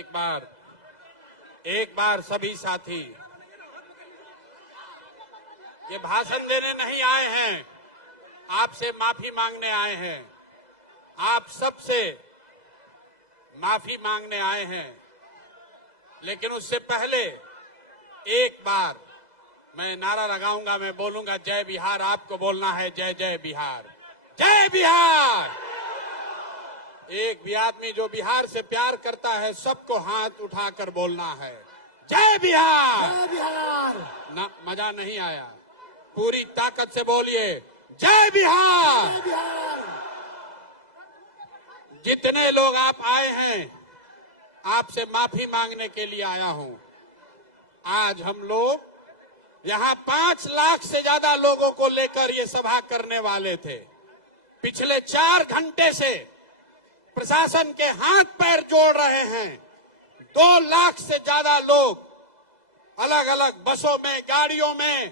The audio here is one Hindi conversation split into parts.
एक बार सभी साथी, ये भाषण देने नहीं आए हैं, आपसे माफी मांगने आए हैं। आप सबसे माफी मांगने आए हैं, लेकिन उससे पहले एक बार मैं नारा लगाऊंगा, मैं बोलूंगा जय बिहार। आपको बोलना है जय जय बिहार, जय बिहार। एक भी आदमी जो बिहार से प्यार करता है, सबको हाथ उठाकर बोलना है जय बिहार, जय बिहार। ना मजा नहीं आया, पूरी ताकत से बोलिए जय बिहार। जय बिहार। जितने लोग आप आए हैं, आपसे माफी मांगने के लिए आया हूं। आज हम लोग यहां 5 लाख से ज्यादा लोगों को लेकर ये सभा करने वाले थे। पिछले 4 घंटे से प्रशासन के हाथ पैर जोड़ रहे हैं। 2 लाख से ज्यादा लोग अलग अलग बसों में, गाड़ियों में,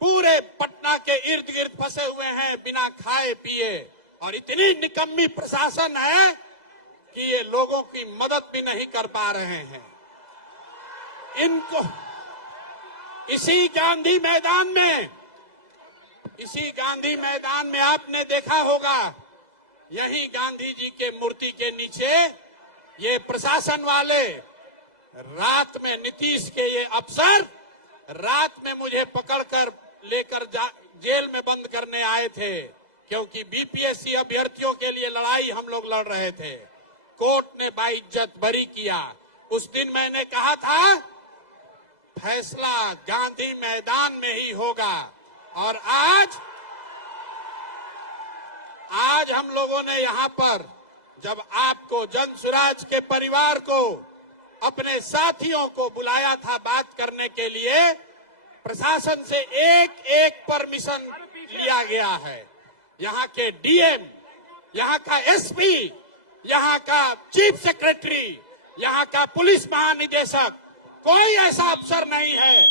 पूरे पटना के इर्द गिर्द फंसे हुए हैं बिना खाए पिए। और इतनी निकम्मी प्रशासन है कि ये लोगों की मदद भी नहीं कर पा रहे हैं। इनको इसी गांधी मैदान में आपने देखा होगा, यही गांधी जी के मूर्ति के नीचे ये प्रशासन वाले रात में, नीतीश के ये अफसर रात में मुझे पकड़कर लेकर जेल में बंद करने आए थे, क्योंकि बीपीएससी अभ्यर्थियों के लिए लड़ाई हम लोग लड़ रहे थे। कोर्ट ने बाइज्जत बरी किया। उस दिन मैंने कहा था फैसला गांधी मैदान में ही होगा। और आज हम लोगों ने यहाँ पर जब आपको, जनसुराज के परिवार को, अपने साथियों को बुलाया था बात करने के लिए, प्रशासन से एक एक परमिशन लिया गया है। यहाँ के डीएम, यहाँ का एसपी, यहाँ का चीफ सेक्रेटरी, यहाँ का पुलिस महानिदेशक, कोई ऐसा अफसर नहीं है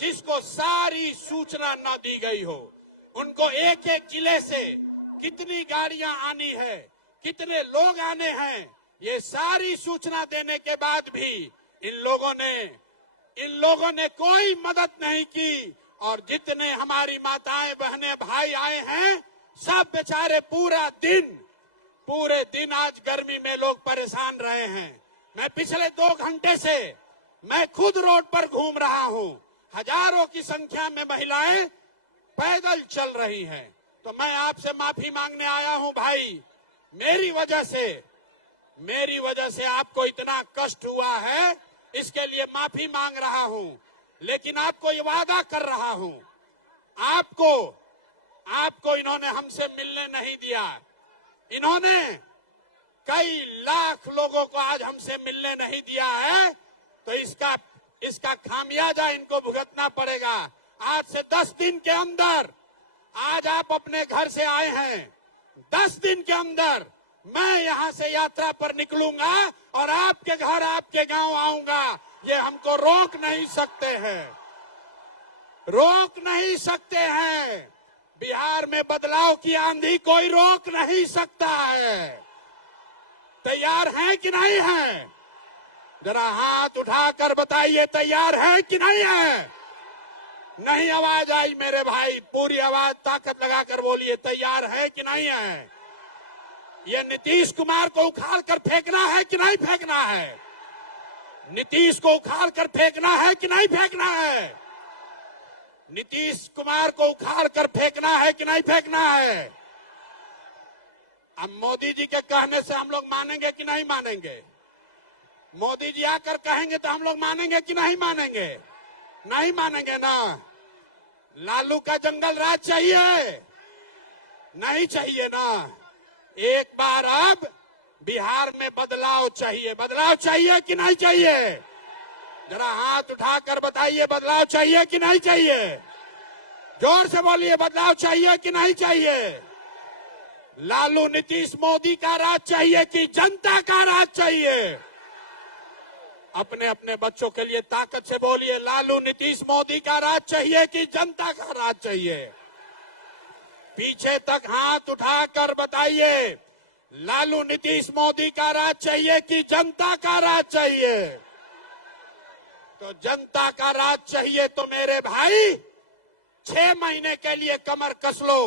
जिसको सारी सूचना न दी गई हो। उनको एक एक जिले से कितनी गाड़ियां आनी है, कितने लोग आने हैं, ये सारी सूचना देने के बाद भी इन लोगों ने कोई मदद नहीं की। और जितने हमारी माताएं, बहनें, भाई आए हैं, सब बेचारे पूरे दिन आज गर्मी में लोग परेशान रहे हैं। मैं पिछले 2 घंटे से मैं खुद रोड पर घूम रहा हूं। हजारों की संख्या में महिलाएं पैदल चल रही हैं। तो मैं आपसे माफी मांगने आया हूं भाई। मेरी वजह से आपको इतना कष्ट हुआ है, इसके लिए माफी मांग रहा हूं। लेकिन आपको ये वादा कर रहा हूं, आपको इन्होंने हमसे मिलने नहीं दिया। इन्होंने कई लाख लोगों को आज हमसे मिलने नहीं दिया है, तो इसका खामियाजा इनको भुगतना पड़ेगा। आज से 10 दिन के अंदर, आज आप अपने घर से आए हैं, 10 दिन के अंदर मैं यहां से यात्रा पर निकलूंगा और आपके घर, आपके गांव आऊंगा। ये हमको रोक नहीं सकते हैं। बिहार में बदलाव की आंधी कोई रोक नहीं सकता है। तैयार हैं कि नहीं हैं? जरा हाथ उठाकर बताइए, तैयार हैं कि नहीं है? नहीं आवाज आई मेरे भाई, पूरी आवाज ताकत लगाकर बोलिए, तैयार है कि नहीं है? ये नीतीश कुमार को उखाड़ कर फेंकना है कि नहीं फेंकना है? नीतीश को उखाड़ कर फेंकना है कि नहीं फेंकना है? नीतीश कुमार को उखाड़ कर फेंकना है कि नहीं फेंकना है? अब मोदी जी के कहने से हम लोग मानेंगे कि नहीं मानेंगे? मोदी जी आकर कहेंगे तो हम लोग मानेंगे कि नहीं मानेंगे? नहीं मानेंगे ना। लालू का जंगल राज चाहिए? नहीं चाहिए ना। एक बार अब बिहार में बदलाव चाहिए कि नहीं चाहिए? जरा हाथ उठाकर बताइए, बदलाव चाहिए कि नहीं चाहिए? जोर से बोलिए, बदलाव चाहिए कि नहीं चाहिए? लालू नीतीश मोदी का राज चाहिए कि जनता का राज चाहिए? अपने अपने बच्चों के लिए ताकत से बोलिए, लालू नीतीश मोदी का राज चाहिए कि जनता का राज चाहिए? पीछे तक हाथ उठाकर बताइए, लालू नीतीश मोदी का राज चाहिए कि जनता का राज चाहिए? तो जनता का राज चाहिए तो मेरे भाई 6 महीने के लिए कमर कस लो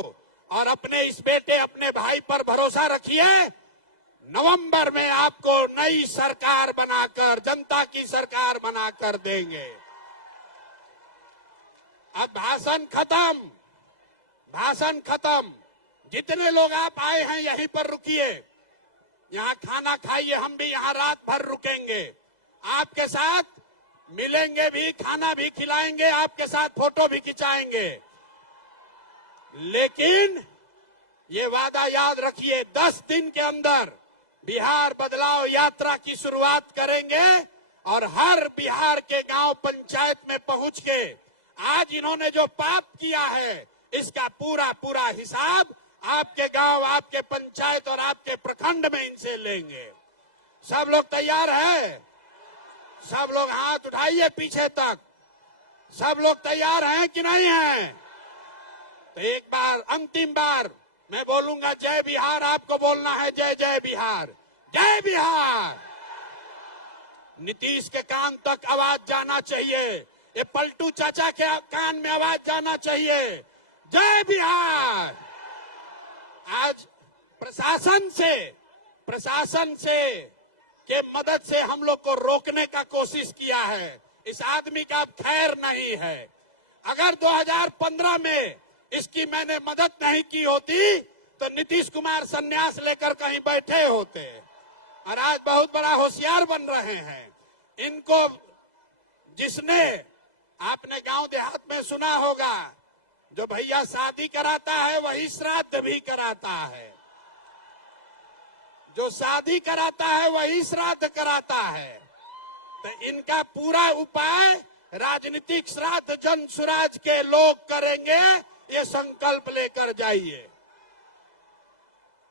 और अपने इस बेटे अपने भाई पर भरोसा रखिए। नवंबर में आपको नई सरकार बनाकर, जनता की सरकार बनाकर देंगे। अब भाषण खत्म, भाषण खत्म। जितने लोग आप आए हैं यहीं पर रुकिए, यहाँ खाना खाइए, हम भी यहाँ रात भर रुकेंगे, आपके साथ मिलेंगे भी, खाना भी खिलाएंगे, आपके साथ फोटो भी खिंचाएंगे। लेकिन ये वादा याद रखिए, 10 दिन के अंदर बिहार बदलाव यात्रा की शुरुआत करेंगे और हर बिहार के गांव पंचायत में पहुंच के आज इन्होंने जो पाप किया है इसका पूरा पूरा हिसाब आपके गांव, आपके पंचायत और आपके प्रखंड में इनसे लेंगे। सब लोग तैयार है? सब लोग हाथ उठाइए पीछे तक। सब लोग तैयार हैं कि नहीं हैं? तो एक बार, अंतिम बार मैं बोलूंगा जय बिहार, आपको बोलना है जय जय बिहार, जय बिहार। नीतीश के कान तक आवाज जाना चाहिए, ये पलटू चाचा के कान में आवाज जाना चाहिए, जय बिहार। आज प्रशासन से के मदद से हम लोग को रोकने का कोशिश किया है। इस आदमी का खैर नहीं है। अगर 2015 में इसकी मैंने मदद नहीं की होती तो नीतीश कुमार संन्यास लेकर कहीं बैठे होते और आज बहुत बड़ा होशियार बन रहे हैं। इनको जिसने, आपने गांव देहात में सुना होगा, जो भैया शादी कराता है वही श्राद्ध भी कराता है, जो शादी कराता है वही श्राद्ध कराता है। तो इनका पूरा उपाय राजनीतिक श्राद्ध जन सुराज के लोग करेंगे, ये संकल्प लेकर जाइए।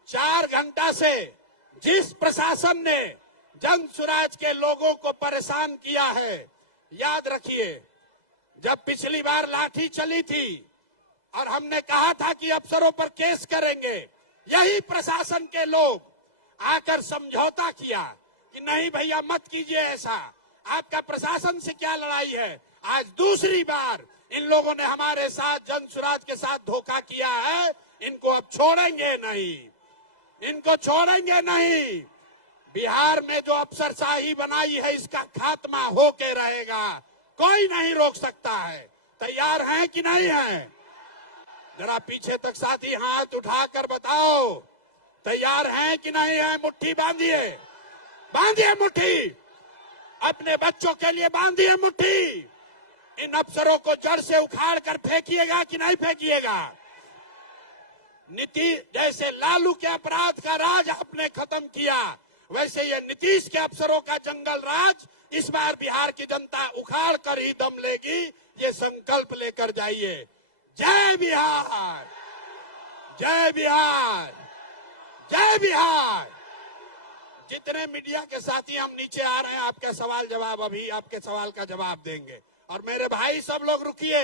4 घंटा से जिस प्रशासन ने जन सुराज के लोगों को परेशान किया है, याद रखिए, जब पिछली बार लाठी चली थी और हमने कहा था कि अफसरों पर केस करेंगे, यही प्रशासन के लोग आकर समझौता किया कि नहीं भैया मत कीजिए ऐसा, आपका प्रशासन से क्या लड़ाई है। आज दूसरी बार इन लोगों ने हमारे साथ, जन सुराज के साथ धोखा किया है, इनको अब छोड़ेंगे नहीं, इनको छोड़ेंगे नहीं। बिहार में जो अफसरशाही बनाई है इसका खात्मा होके रहेगा, कोई नहीं रोक सकता है। तैयार हैं कि नहीं हैं? जरा पीछे तक साथी हाथ उठाकर बताओ, तैयार हैं कि नहीं हैं? मुट्ठी बांधिए, बांधिए मुट्ठी, अपने बच्चों के लिए बांधिए मुट्ठी। इन अफसरों को जड़ से उखाड़ कर फेंकिएगा कि नहीं फेंकिएगा? नीतीश, जैसे लालू के अपराध का राज आपने खत्म किया, वैसे ये नीतीश के अफसरों का जंगल राज इस बार बिहार की जनता उखाड़ कर ही दम लेगी, ये संकल्प लेकर जाइए। जय बिहार, जय बिहार, जय बिहार। जितने मीडिया के साथी हम नीचे आ रहे हैं, आपके सवाल जवाब, अभी आपके सवाल का जवाब देंगे। और मेरे भाई सब लोग रुकिए,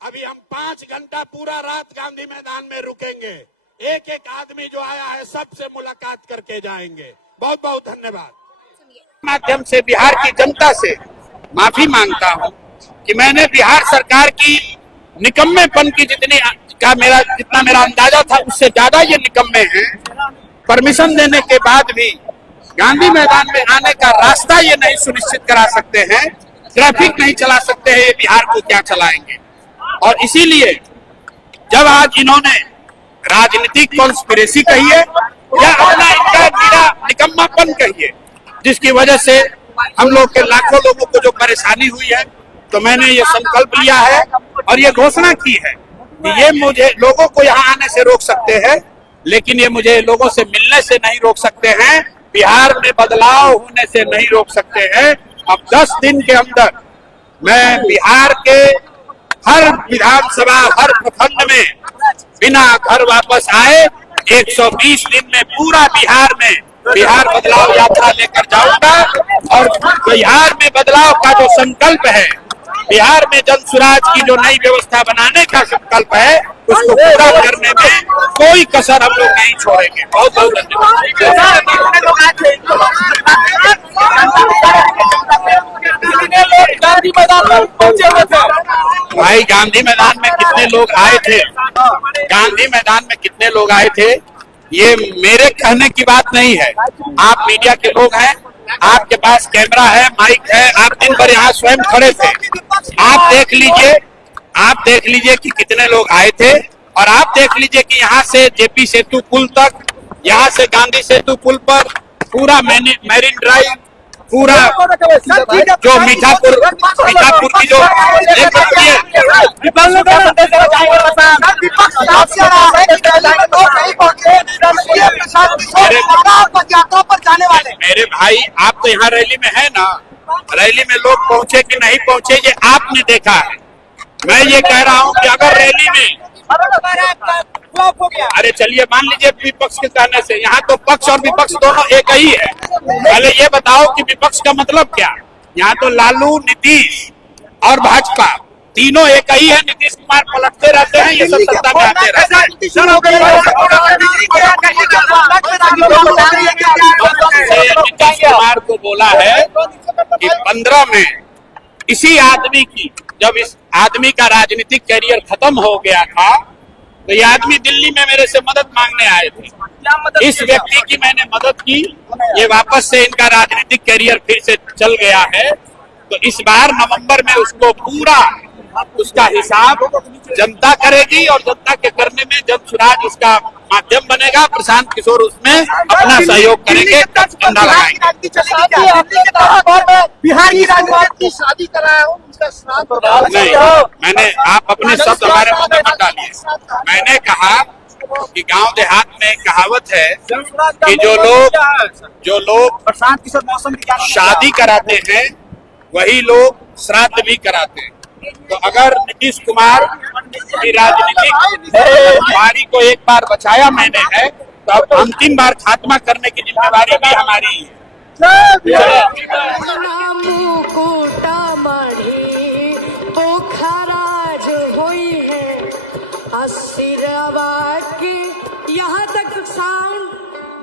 अभी हम 5 घंटा पूरा रात गांधी मैदान में रुकेंगे। एक एक आदमी जो आया है सबसे मुलाकात करके जाएंगे। बहुत बहुत धन्यवाद। माध्यम से बिहार की जनता से माफी मांगता हूं कि मैंने बिहार सरकार की निकम्मेपन की जितना मेरा अंदाजा था उससे ज्यादा ये निकम्मे हैं। परमिशन देने के बाद भी गांधी मैदान में आने का रास्ता ये नहीं सुनिश्चित करा सकते हैं, ट्रैफिक नहीं चला सकते हैं, ये बिहार को क्या चलाएंगे। और इसीलिए जब आज इन्होंने राजनीतिक कॉन्स्पिरेसी कहिए या अपना इनका निकम्मापन कहिए, जिसकी वजह से हम लोग के लाखों लोगों को जो परेशानी हुई है, तो मैंने ये संकल्प लिया है और ये घोषणा की है कि ये मुझे लोगों को यहाँ आने से रोक सकते हैं, लेकिन ये मुझे लोगों से मिलने से नहीं रोक सकते हैं, बिहार में बदलाव होने से नहीं रोक सकते हैं। अब 10 दिन के अंदर मैं बिहार के हर विधानसभा, हर प्रखंड में बिना घर वापस आए 120 दिन में पूरा बिहार में बिहार बदलाव यात्रा लेकर जाऊंगा। और बिहार में बदलाव का जो संकल्प है, बिहार में जन सुराज की जो नई व्यवस्था बनाने का संकल्प है, उसको पूरा करने में कोई कसर हम लोग नहीं छोड़ेंगे। बहुत बहुत धन्यवाद। गांधी मैदान में पहुंचे हुए थे। भाई गांधी मैदान में कितने लोग आए थे, गांधी मैदान में कितने लोग आए थे, ये मेरे कहने की बात नहीं है। आप मीडिया के लोग हैं, आपके पास कैमरा है, माइक है, आप दिन भर यहाँ स्वयं खड़े थे। आप देख लीजिए कि कितने लोग आए थे, और आप देख लीजिए कि यहाँ से जेपी सेतु पुल तक, यहाँ से गांधी सेतु पुल पर पूरा मैरीन ड्राइव, पूरा जो मीठापुर की जो मेरे भाई, आप तो यहाँ रैली में है ना, रैली में लोग पहुंचे कि नहीं पहुंचे ये आपने देखा है। मैं ये कह रहा हूँ कि अगर रैली में, अरे चलिए मान लीजिए विपक्ष के कहने से, यहाँ तो पक्ष और विपक्ष दोनों एक ही है। पहले ये बताओ कि विपक्ष का मतलब क्या? यहाँ तो लालू, नीतीश और भाजपा तीनों एक ही है। नीतीश कुमार पलटते रहते हैं, ये सब सत्ता में आते रहते हैं। नीतीश कुमार को बोला है कि 15 में इसी आदमी की, जब इस आदमी का राजनीतिक कैरियर खत्म हो गया था, तो ये आदमी दिल्ली में मेरे से मदद मांगने आए थे। इस व्यक्ति की मैंने मदद की, ये वापस से इनका राजनीतिक कैरियर फिर से चल गया है। तो इस बार नवंबर में उसको पूरा उसका हिसाब जनता करेगी, और जनता के करने में जब स्वराज उसका माध्यम बनेगा, प्रशांत किशोर उसमें अपना सहयोग करेंगे, झंडा लगाएंगे। बिहार की राजनीति शादी कराया हूँ, नहीं, मैंने, आप अपने शब्द हमारे मुंह में मत डालिए। मैंने कहा कि गांव देहात में एक कहावत है कि जो लोग प्रशांत किशोर मौसम शादी कराते हैं वही लोग श्राद्ध भी कराते हैं। तो अगर नीतीश कुमार की राजनीतिक बीमारी को एक बार बचाया मैंने है, तो अब अंतिम बार खात्मा करने की जिम्मेदारी भी हमारी है। यहाँ तक साउंड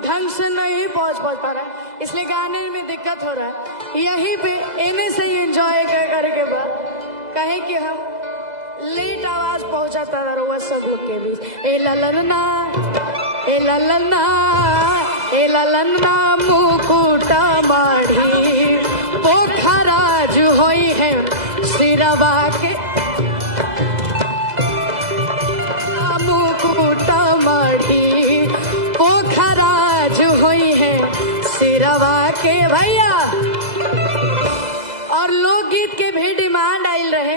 ढंग से नहीं पहुँच पा रहा है, इसलिए गाने में दिक्कत हो रहा है। यहीं पे इन्हें से ही एंजॉय करके बाद कहें कि हम लेट आवाज पहुंचाता रहा सब लोग के बीच। ए ललना, ए ललना, ए ललना मुकुटा माढ़ी पोखराज होई है सिरवा के, मुकुटा माढ़ी पोखराज होई है सिरवा के भैया। और लोकगीत के भी डिमांड आयल रहे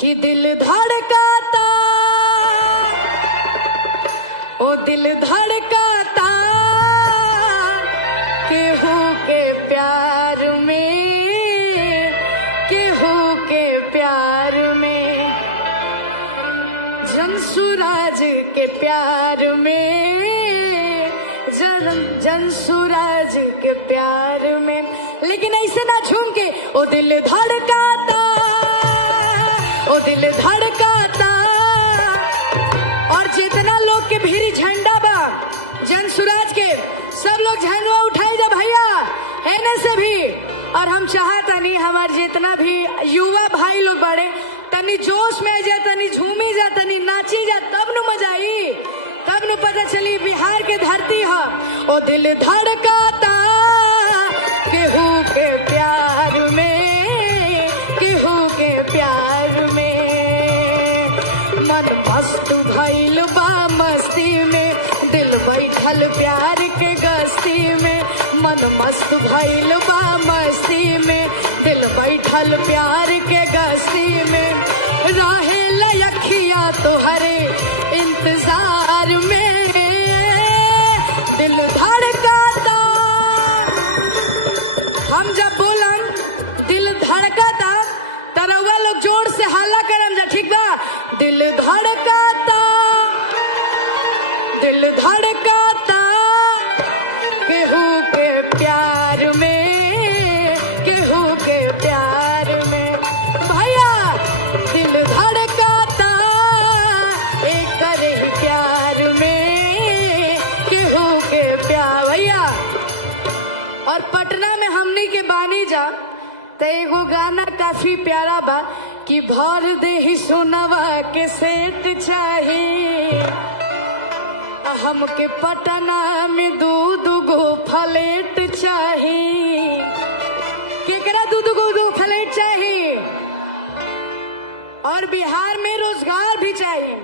कि दिल धड़काता, ओ दिल धड़काता केहू के प्यार में, केहू के प्यार में, जनसुराज के प्यार में, जनसुराज के प्यार में। लेकिन ऐसे ना झूम के ओ दिल धड़काता, ओ दिल धड़काता। और जितना लोग के भीरी झंडा बा जनसुराज के, सब लोग झंडा उठाई जा भैया एने से भी। और हम चाहता नहीं हमारे जितना भी युवा भाई लोग बड़े तनी जोश में जा, तनी झूमी जा, तनी नाची जा, तब न मजा आई, तब न पता चली बिहार के धरती है। ओ दिल धड़काता केहू के प्यार में, केहू के प्यार में। मन मस्त भइल बा मस्ती में, दिल बैठल प्यार के गस्ती में। मन मस्त भइल बा मस्ती में, दिल बैठल प्यार के गस्ती में। रहे लयखिया तोहरे इंतजार में, दिल धड़काता। हम जब बोलन दिल धड़काता तो रउआ लोग जोर से हल्ला करम जा, ठीक बा? दिल धड़काता, दिल धड़काता केहू के प्यार में, केहू के प्यार में। भैया दिल धड़काता एक तो एगो गाना काफी प्यारा बा कि भर दे ही सोनवा के सेट चाही हमके पटना में दूध गो फ्लैट चाही। केकरा दूध गो फ्लैट चाही और बिहार में रोजगार भी चाहिए।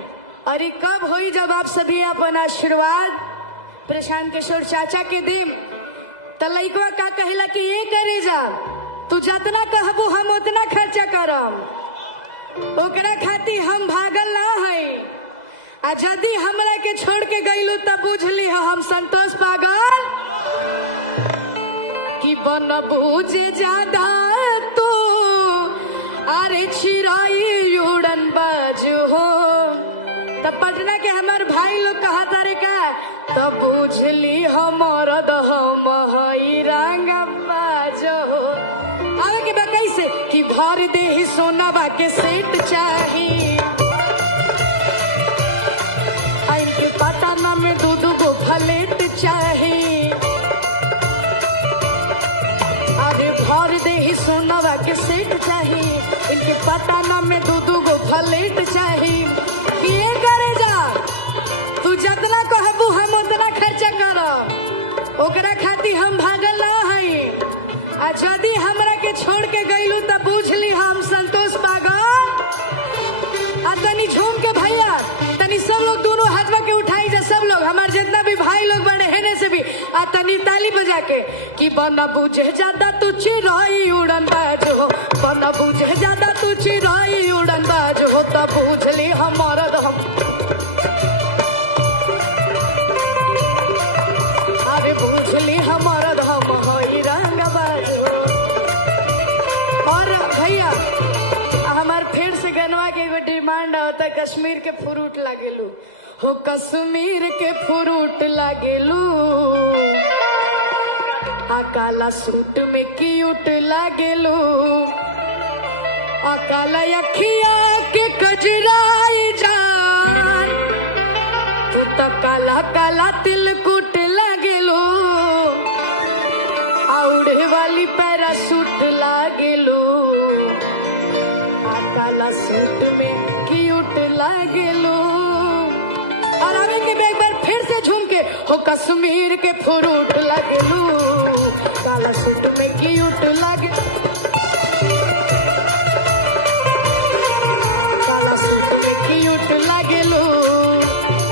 और ये कब होई जब आप सभी अपन आशीर्वाद प्रशांत किशोर चाचा के देम। तो लइकवा का कहला कि ये करे जा तू जितना कहबू हम उतना खर्चा करम, ओकरा खातिर हम भागल ना है। आ यदि हमरा के छोड़ के गईलू तब बुझली हम संतोष पागल कि बन बूझे ज्यादा तू अरे चिराई उड़न बाज हो। तब पटना के हमार भाई लोग कहा तारे का तब बुझली हमर दम हई रंग बाज हो। आगे के बा कैसे कि भर दे ही सोनाबा के सेट चाही इनके पटना में दूध गो फ्लैट चाही। अरे भर दे ही सोनाबा के सेट चाही इनके पटना में दूध गो फ्लैट चाही। ये करे जा तू जितना कहबू हम उतना खर्चा करब, ओकरा खातिर हम भागल ना हई। आ यदि हमरा के छोड़ के गईलू तब बुझली हम संतोष पागल। आ तनी झूम के भैया तनी सब लोग दोनों हाथवा के उठाई जा, सब लोग हमारे जितना भी भाई लोग बड़े हैं से भी आ तनी ताली बजा के कि बना बुझे ज्यादा तू चिराई उड़न बाज हो। बना बुझे ज्यादा तू चिराई उड़न बाज हो तब बुझली हमारा दम। अरे बुझली हमारा दम हई रंग बाज हो। और भैया हमार फिर से गनवा के एगो डिमांड होता कश्मीर के फ्रूट लागेलू हो। कश्मीर के फ्रूट लागेलू आ काला सूट में क्यूट लागेलू आ काला अखिया के कजराई जान तू तो काला काला तिलकुट लागेलू आ उड़े वाली पैरासूट लागेलू आ काला सूट में क्यूट लागेलू। और आगे के एक बार फिर से झूम के हो कश्मीर के फ्रूट लागेलू काला सूट में क्यूट लागे काला सूट में क्यूट लागेलू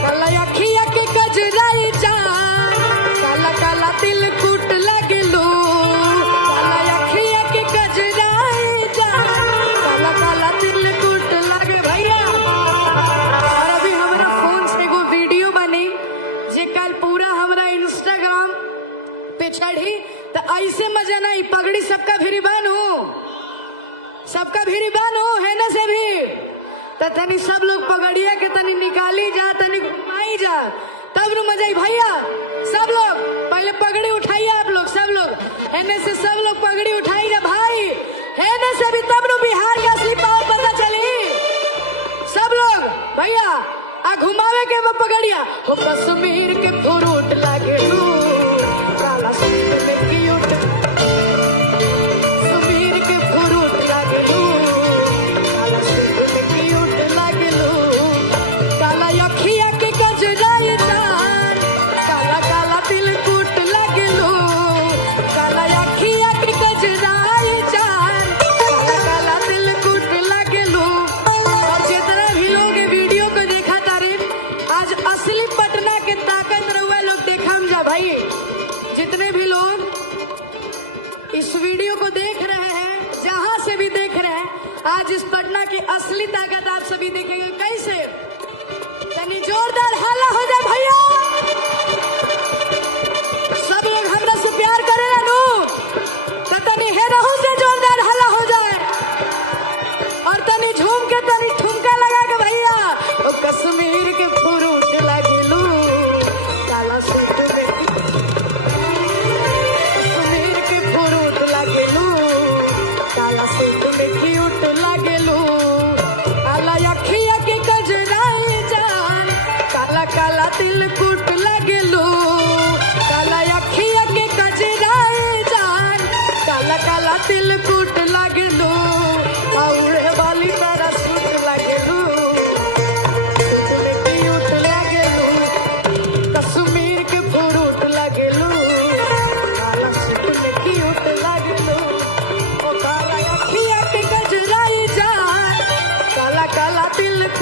काला अखिया के कजराई जान काला काला तिलकुट लागेलू काला अखिया के कजराई जान काला काला तिलकुट लागे। भैया और अभी हमारा फोन से एगो वीडियो बनी जे कल पूरा हमारा इंस्टाग्राम पे चढ़ी तो ऐसे मजा नहीं। पगड़ी सबका भिरीबान हो, सबका भिरीबान हो है ना से भी तो तनी सब लोग पगड़िया के तनी निकाली जा तनी घुमाई जा तब रू मजा। भैया सब लोग पहले पगड़ी उठाइए, आप लोग सब लोग है से सब लोग पगड़ी उठाई जा भाई है से भी तब रू बिहार का असली पावर पता चली। सब लोग भैया आ घुमावे के पगड़िया हो कश्मीर के फ्रूट लागेलू काला सूट में क्यूट कश्मीर के फ्रूट लागेलू काला सूट में क्यूट लागेलू काला अखिया के कजराई जान काला काला तिलकुट लागेलू काला अखिया के कजराई जान काला काला तिलकुट लागेलू। और जितना भी लोग वीडियो को देखा तारीफ आज असली पटना के ताकत रहुआ लोग देखा हम जा भाई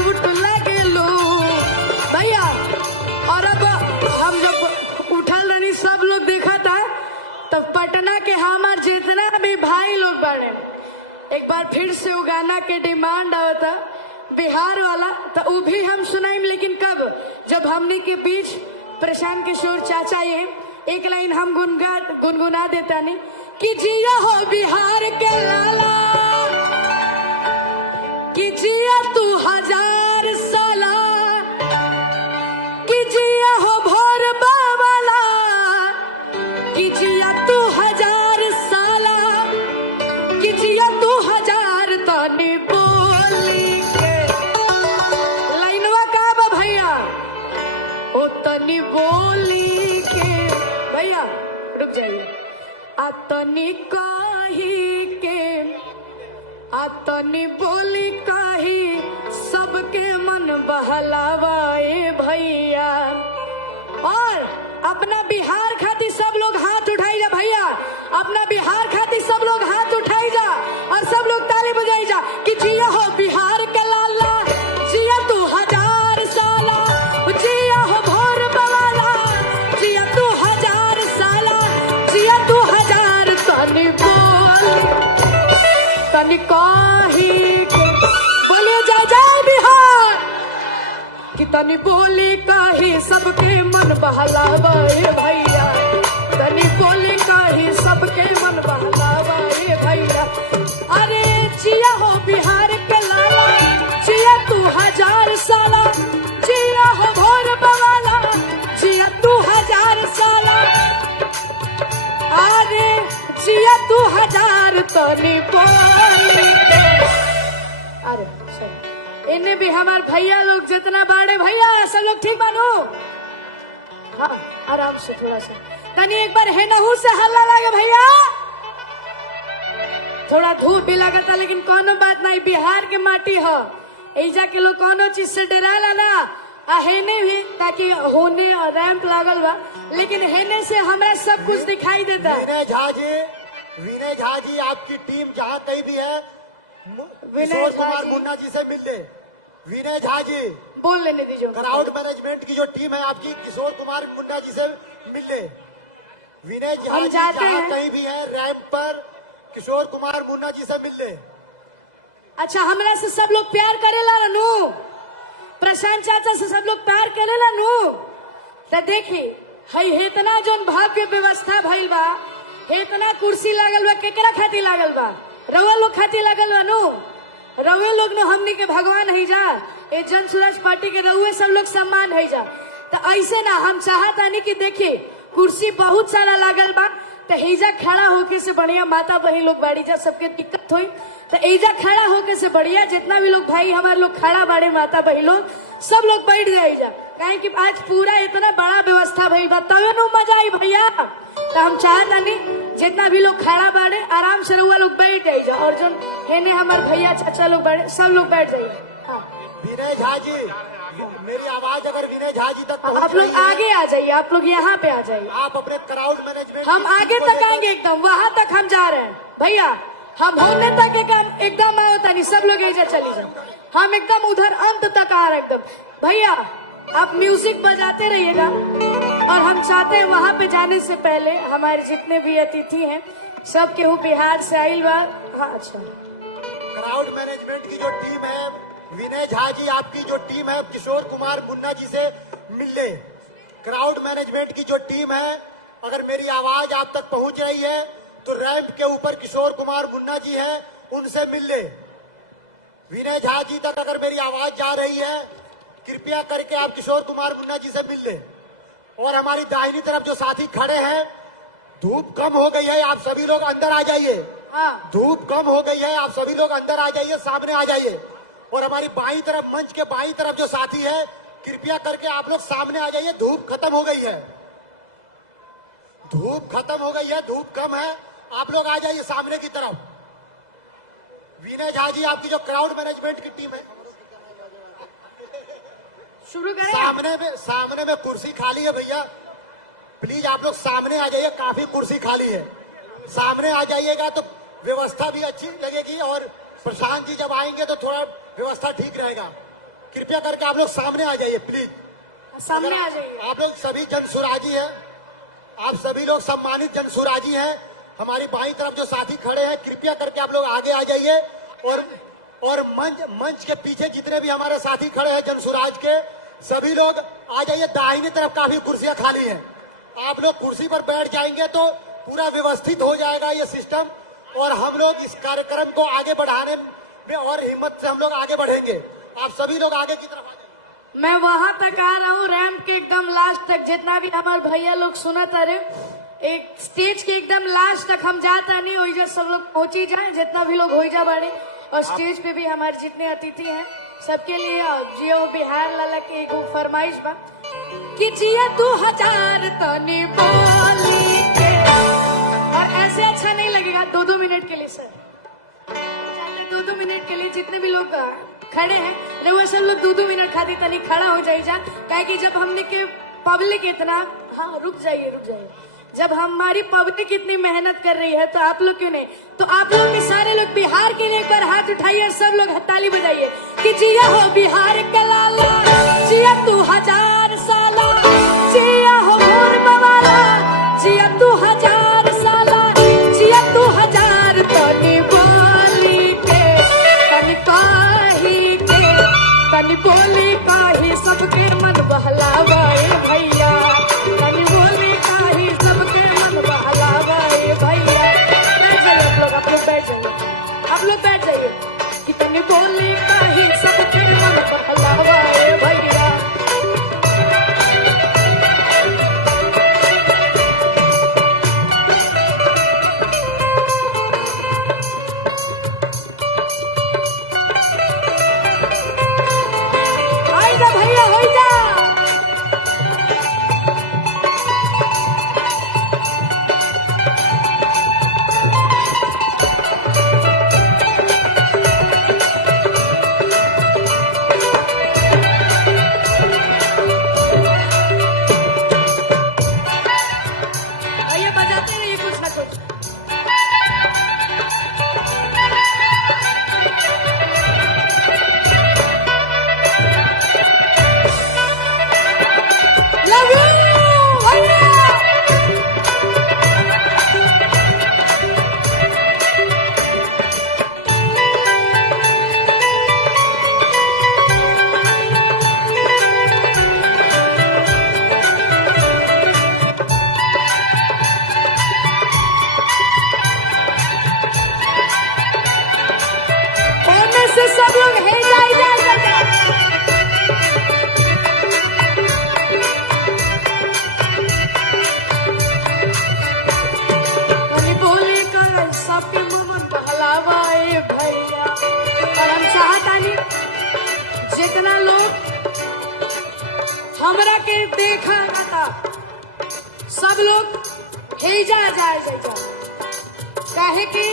सूट लगे लो भैया। और अब हम जब उठल रही सब लोग देखा था, तब पटना के हमार जितना भी भाई लोग बने, एक बार फिर से वो गाना के डिमांड आवता बिहार वाला, तो वो भी हम सुनाएं, लेकिन कब, जब हमनी के बीच प्रशांत किशोर चाचा ये एक लाइन हम गुनगुना देता नहीं कि जिया हो बिहार के लाला, कि जिया तू 1000 साला, कि जिया हो भोर बावला, कि जिया तू 1000 साला, कि जिया तू 1000 तनी बोली के लाइनवा का बा भैया, ओ तनी बोली के भैया रुक जाइए। आ तनी कही के, आ तनी बोली कही सबके मन बहलावाए भैया। और अपना बिहार खातिर सब लोग हाथ उठाई जा भैया, अपना बिहार खातिर सब लोग हाथ उठाई जा और सब लोग ताली बजाई जा कि जिया हो बिहार के लाला, जिया तू 1000 साला, जिया हो भोर बवाला, जिया तू 1000 साला, जिया तू 1000 तनी बोल तनी कही के बोलिए जय जय बिहार, कि तनी बोली कही सबके मन बहलावे भैया, तनी बोली कही सबके मन बहलावे भैया। अरे जिया हो बिहार के लाला, जिया तू 1000 साला, जिया हो भोर बवाला, जिया तू 1000 साला, अरे जिया तू 1000 तनी बोली के। अरे सही, इन्हें भी हमारे भैया लोग जितना बाड़े भैया सब लोग ठीक बानो, हाँ आराम से थोड़ा सा तनी एक बार है नहू से हल्ला लगे भैया, थोड़ा धूप भी लगा था लेकिन कोनो बात नहीं, बिहार के माटी है, ऐजा के लोग कोनो चीज से डराला ना, हेने भी ताकि होने और रैंप लागल बा, लेकिन हेने से हमें सब कुछ दिखाई देता है। विनय झा जी आपकी टीम जहाँ कहीं भी है किशोर कुमार मुन्ना जी से मिल ले। विनय झा जी बोल लेने दीजिए, क्राउड मैनेजमेंट की जो टीम है आपकी किशोर कुमार मुन्ना जी से मिल ले। विनय झा जी जहाँ कहीं भी है रैंप पर किशोर कुमार मुन्ना जी से मिल ले। अच्छा हमरा से सब लोग प्यार करेला नु, प्रशांत चाचा से सब लोग प्यार करेला नु, तो देखी है इतना जोन भव्य व्यवस्था भइल बा, इतना कुर्सी लागल बा, केकरा खातिर लागल बा, रउआ लोग खातिर लागल बा नु, रउए लोग नो हमनी के भगवान है जा, ये जन स्वराज पार्टी के रउए सब लोग सम्मान है जा। तो ऐसे ना हम चाहतानी कि देखिए कुर्सी बहुत सारा लागल बा, तो एजा खड़ा होके से बढ़िया माता बहन लोग बाड़ी जा, सबके दिक्कत हुई तो एजा खड़ा होके से बढ़िया जितना भी लोग भाई हमारे लोग खड़ा बाड़े माता बहन लोग सब लोग बैठ जाए जा, कहे कि आज पूरा इतना बड़ा व्यवस्था भई बा तबे नु मजा आई भैया। तो हम चाहतानी जितना भी लोग खड़ा बाड़े आराम से रउआ लोग बैठ जाए जा, और जो हेने हमारे भैया चाचा लोग बाड़े सब लोग बैठ जाइए। हाँ विनय झा जी मेरी आवाज अगर विनय झा जी तक आप लोग आगे आ जाइए, आप लोग यहाँ पे आ जाइए, आप अपने क्राउड मैनेजमेंट हम आगे तक आएंगे, एकदम वहां तक हम जा रहे हैं भैया, हम होने तक एकदम आए होता नहीं, सब लोग ऐसे चले जाए, हम एकदम उधर अंत तक आ रहे एकदम। भैया आप म्यूजिक बजाते रहिएगा, और हम चाहते हैं वहां पे जाने से पहले हमारे जितने भी अतिथि हैं सब केहू बिहार से आइल बा। हाँ अच्छा, क्राउड मैनेजमेंट की जो टीम है विनय झा जी आपकी जो टीम है किशोर कुमार मुन्ना जी से मिल ले। क्राउड मैनेजमेंट की जो टीम है अगर मेरी आवाज आप तक पहुंच रही है तो रैंप के ऊपर किशोर कुमार मुन्ना जी है उनसे मिल ले। विनय झा जी तक अगर मेरी आवाज जा रही है कृपया करके आप किशोर कुमार मुन्ना जी से मिल ले। और हमारी दाहिनी तरफ जो साथी खड़े हैं, धूप कम हो गई है, आप सभी लोग अंदर आ जाइए। धूप कम हो गई है, आप सभी लोग अंदर आ जाइए, सामने आ जाइए। और हमारी बाईं तरफ, मंच के बाईं तरफ जो साथी है कृपया करके आप लोग सामने आ जाइए। धूप खत्म हो गई है, धूप खत्म हो गई है, धूप कम है, आप लोग आ जाइए सामने की तरफ। विनय झा जी आपकी जो क्राउड मैनेजमेंट की टीम है शुरू करें। सामने में कुर्सी खाली है भैया, प्लीज आप लोग सामने आ जाइए, काफी कुर्सी खाली है, सामने आ जाइएगा तो व्यवस्था भी अच्छी लगेगी और प्रशांत जी जब आएंगे तो थोड़ा व्यवस्था ठीक रहेगा। कृपया करके आप लोग सामने आ जाइए प्लीज। सामने आ जाइए। आप लोग सभी जनसुराजी हैं, आप सभी लोग सम्मानित जनसुराजी हैं। हमारी बाईं तरफ जो साथी खड़े हैं, कृपया करके आप लोग आगे आ जाइए। और मंच के पीछे जितने भी हमारे साथी खड़े हैं जनसुराज के, सभी लोग आ जाइए। दाहिनी तरफ काफी कुर्सियां खाली हैं, आप लोग कुर्सी पर बैठ जाएंगे तो पूरा व्यवस्थित हो जाएगा ये सिस्टम, और हम लोग इस कार्यक्रम को आगे बढ़ाने में और हिम्मत से हम लोग आगे बढ़ेंगे। आप सभी लोग आगे की तरफ आ जाइए। मैं वहां तक आ रहा हूँ, रैंप के एकदम लास्ट तक। जितना भी हमारे भैया लोग सुनत रहे, एक स्टेज के एकदम लास्ट तक हम जाता नहीं, हो सब लोग पहुंची जाए, जितना भी लोग हो जा बाड़े। और स्टेज पे भी हमारे जितने अतिथि हैं सबके लिए जियो बिहार लाला की एक फरमाइश बा कि जिया 2000 तनी बोली के। और ऐसे अच्छा नहीं लगेगा 2-2 मिनट के लिए सर, 2-2 मिनट के लिए जितने भी लोग खड़े हैं रे वो सब लोग 2-2 मिनट खाती तनी खड़ा हो जाइए जा, क्या कि जब हमने के पब्लिक इतना, हाँ रुक जाइए, जब हमारी पब्लिक इतनी मेहनत कर रही है तो आप लोग क्यों नहीं, तो आप लोग भी सारे लोग बिहार के लिए एक बार हाथ उठाइए, सब लोग ताली बजाइए कि जिया हो बिहार का लाला, जिया 2000 साला, जिया हो भोर बवाला, जिया 2000 साला, जिया 2000 तनी बोली के, तनी कही के, तनी बोली कही सबके मन बहलावा भैया, तनी बोली कही सबके मन बहलावा भैया। आप लोग बैठ जाइए कि तनी बोली कही सबके मन बहलावा भैया। भैया हो जा सब लोग है बोले कर सबके मन बहलावा भैया। और हम चाहतानी जितना लोग हमरा के देखा था सब लोग हेजा जाए काहे कि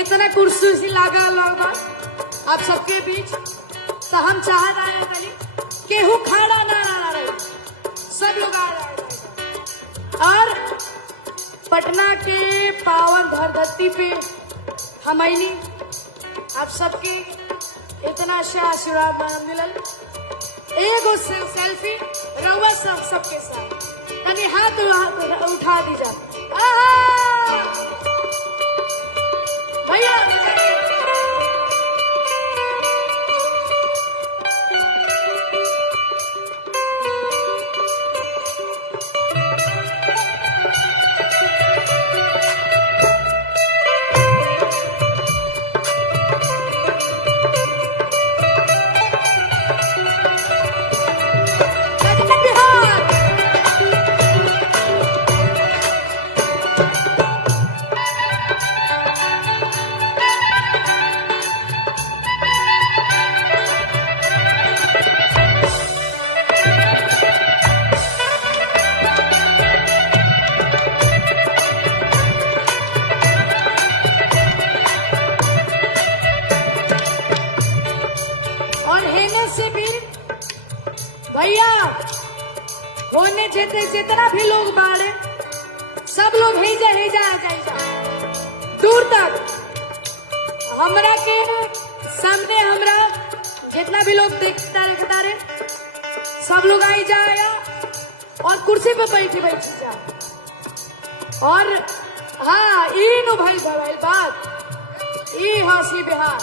इतना कुर्सी से लगा लोग आप सबके बीच, तो हम चाहत आए तनी केहू खड़ा ना रहे, सब लोग आ रहे। और पटना के पावन धरती पे हमैनी आप सबके इतना से आशीर्वाद मिलल, एगो सेल्फी रउआ सबके साथ तनी हाथ उठा दीजा भैया। भैया होने जितना भी लोग बाड़े सब लोग हेजा आ जाइजा दूर तक। हमरा के सामने हमरा जितना भी लोग देखता रहे सब लोग आई जाए और कुर्सी पे बैठी जा। और हाँ इन भाई धराइल बात ई हंसी बिहार।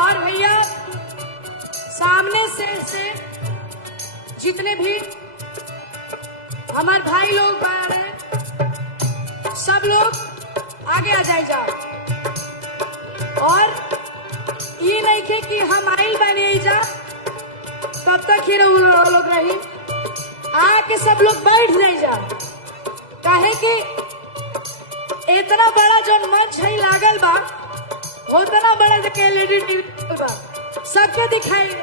और भैया सामने से जितने भी हमारे भाई लोग सब लोग आगे आ जाए जा। और ये नहीं थे कि हम आइल बने जा तब तक ही लोग रही, आके सब लोग बैठ जाए जा। काहे कि इतना बड़ा जो मंच है लागल बा, उतना बड़ा एलईडी टीवी बा, सबके दिखाई दी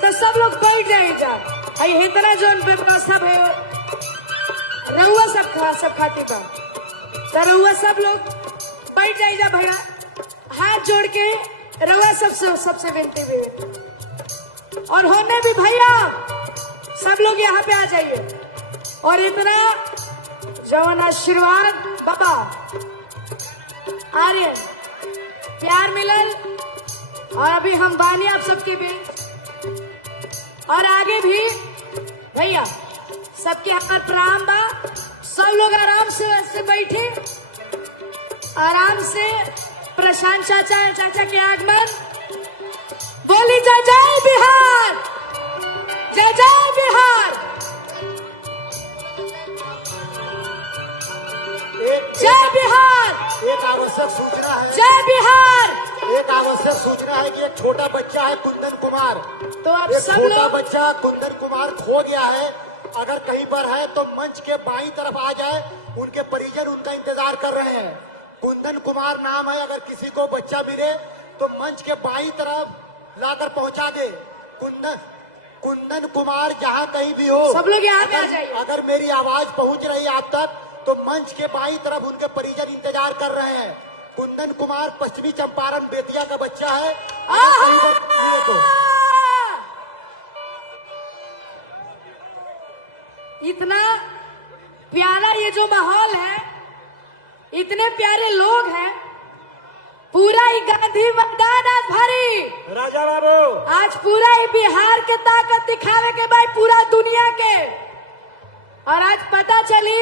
तो सब लोग बैठ जाए जा। इतना जो व्यवस्था है रहुआ सब खाती बा तो रहुआ सब लोग बैठ जाए जा। भैया हाथ जोड़ के रहुआ सबसे विनती भी। और होने भी भैया सब लोग यहाँ पे आ जाइए। और इतना जवान आशीर्वाद बाबा आर्यन प्यार मिलल और अभी हम बानी आप सबके बीच। और आगे भी भैया सबके हमार प्रणाम बा। सब लोग आराम से बैठे, आराम से। प्रशांत चाचा के आगमन बोली जय जय बिहार, जय जय बिहार, जय बिहार। एक आवश्यक सूचना है, जय बिहार। एक आवश्यक सूचना है कि एक छोटा बच्चा है कुंदन कुमार, तो आप एक सब छोटा लोग बच्चा कुंदन कुमार खो गया है। अगर कहीं पर है तो मंच के बाईं तरफ आ जाए, उनके परिजन उनका इंतजार कर रहे हैं। कुंदन कुमार नाम है, अगर किसी को बच्चा मिले तो मंच के बाईं तरफ लाकर पहुंचा दे। कुंदन कुमार जहां कहीं भी हो, सब लोग यहाँ पे आ जाइए। अगर मेरी आवाज पहुंच रही है आप तक तो मंच के बाईं तरफ उनके परिजन इंतजार कर रहे हैं। कुंदन कुमार पश्चिमी चंपारण बेतिया का बच्चा है। कहीं पर तो इतना प्यारा ये जो माहौल है, इतने प्यारे लोग हैं, पूरा ही गांधी मैदान आज भरी। राजा बाबू आज पूरा ही बिहार के ताकत दिखावे के भाई पूरा दुनिया के। और आज पता चली,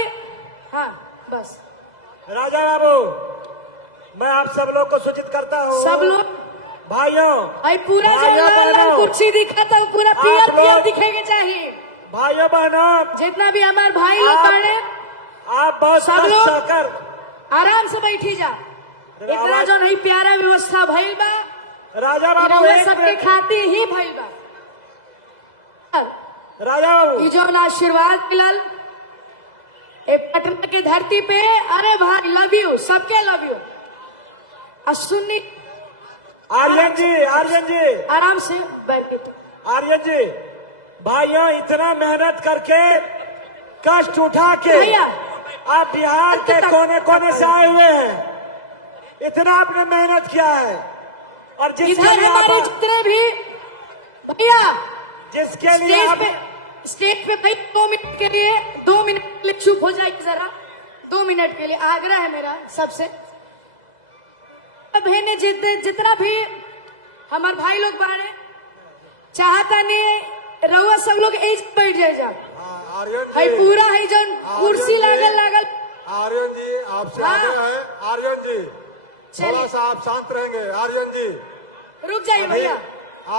हाँ बस राजा बाबू मैं आप सब लोग को सूचित करता हूँ, सब लोग भाइयों भाई पूरा जो भाइयों, लाल लाल बहनों, कुर्सी दिखा था वो पूरा आप पीयर लोग- दिखेंगे चाहिए। भाइयों बहनों जितना भी हमारे भाई लोग आप- पढ़े आप बहुत सब कष्ट लोग सहकर आराम से बैठी जा। इतना जो नहीं प्यारा व्यवस्था भइल बा, राजा बाबू रउआ एक सबके मिनट, खातिर ही भइल बा। राजा बाबू ई जो आशीर्वाद मिलल ए पटना की धरती पे, अरे भाई लव यू, सबके लव यू। और सुन्नी आर्यन जी आराम से बैठ के आर्यन जी भाइयों इतना मेहनत करके कष्ट उठा के भैया आप बिहार के तक- कोने कोने से आए हुए हैं, इतना आपने मेहनत किया है। और जिसके इधर लिए हमारे आप जितने भी भैया जिसके लिए स्टेज आप पे भाई 2 मिनट के लिए 2 मिनट के लिए चुप हो जाइए जरा। 2 मिनट के लिए आग्रह है मेरा सबसे। बहने जितना भी हमारे भाई लोग बाहर चाहता नहीं रहुआ सब लोग एज बैठ जाए जा। आर्यन भाई पूरा है जो कुर्सी लागल आर्यन जी आपसे हाँ। आगे है। आर्यन जी चलिए। थोड़ा सा आप शांत रहेंगे। आर्यन जी रुक जाइए भैया।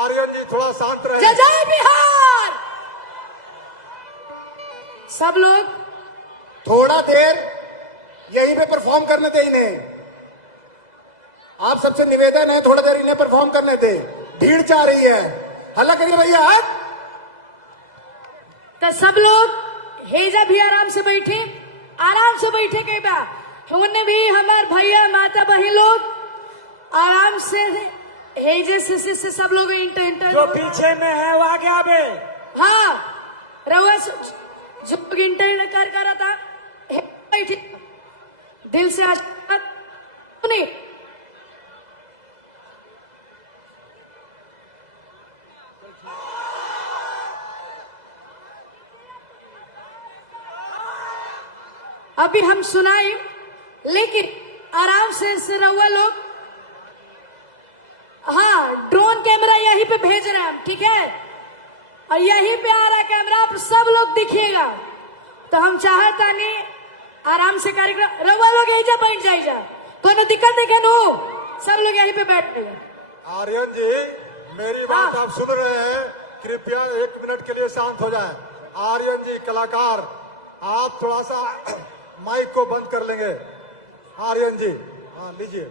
आर्यन जी थोड़ा शांत जय रहे। जय बिहार। सब लोग थोड़ा देर यहीं पे परफॉर्म करने दे इन्हें। आप सबसे निवेदन है थोड़ा देर इन्हें परफॉर्म करने दे, भीड़ चाह रही है। हल्ला करिए भैया। तो सब लोग हेजा भी आराम से बैठे, आराम से बैठे कई बार उन्हें भी हमारे भैया माता बहन लोग आराम से हेजे से सब लोग इंटर जो पीछे में है वो आगे आवे। हाँ रउआ जो इंटर कर रहा था बैठे दिल से आशीर्वाद सुनिए। अभी हम सुनाए लेकिन आराम से रहुआ लोग। हाँ ड्रोन के भेज रहे हैं हम, ठीक है? और यहीं पे आ रहा है कैमरा, आप सब लोग दिखिएगा। तो हम चाहता नहीं आराम से कार्यक्रम, रवा लोग यही जा बैठ जाइए, कोनो दिक्कत देखे नो, सब लोग यहीं पे बैठेगा। आर्यन जी, मेरी बात आप सुन रहे हैं, कृपया 1 मिनट के लिए शांत हो जाएं। आर्यन जी कलाकार, आप थोड़ा सा माइक को बंद कर लेंगे। आर्यन जी, हाँ लीजिए।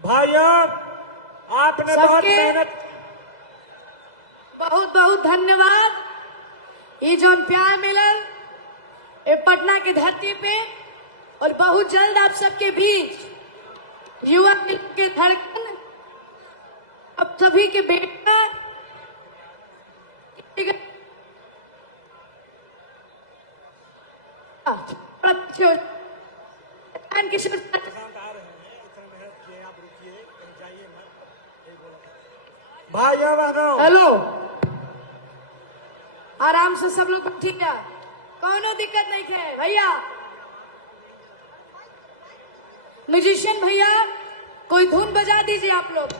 भाइयों, आपने बहुत मेहनत, बहुत बहुत धन्यवाद। ये जो प्यार मिलल ये पटना की धरती पे, और बहुत जल्द आप सबके बीच युवा के धड़कन, अब सभी के बेटा भाइयों बहनों, हेलो, आराम से सब लोग ठीक है, कोनो दिक्कत नहीं है भैया। म्यूजिशियन भैया कोई धुन बजा दीजिए आप लोग।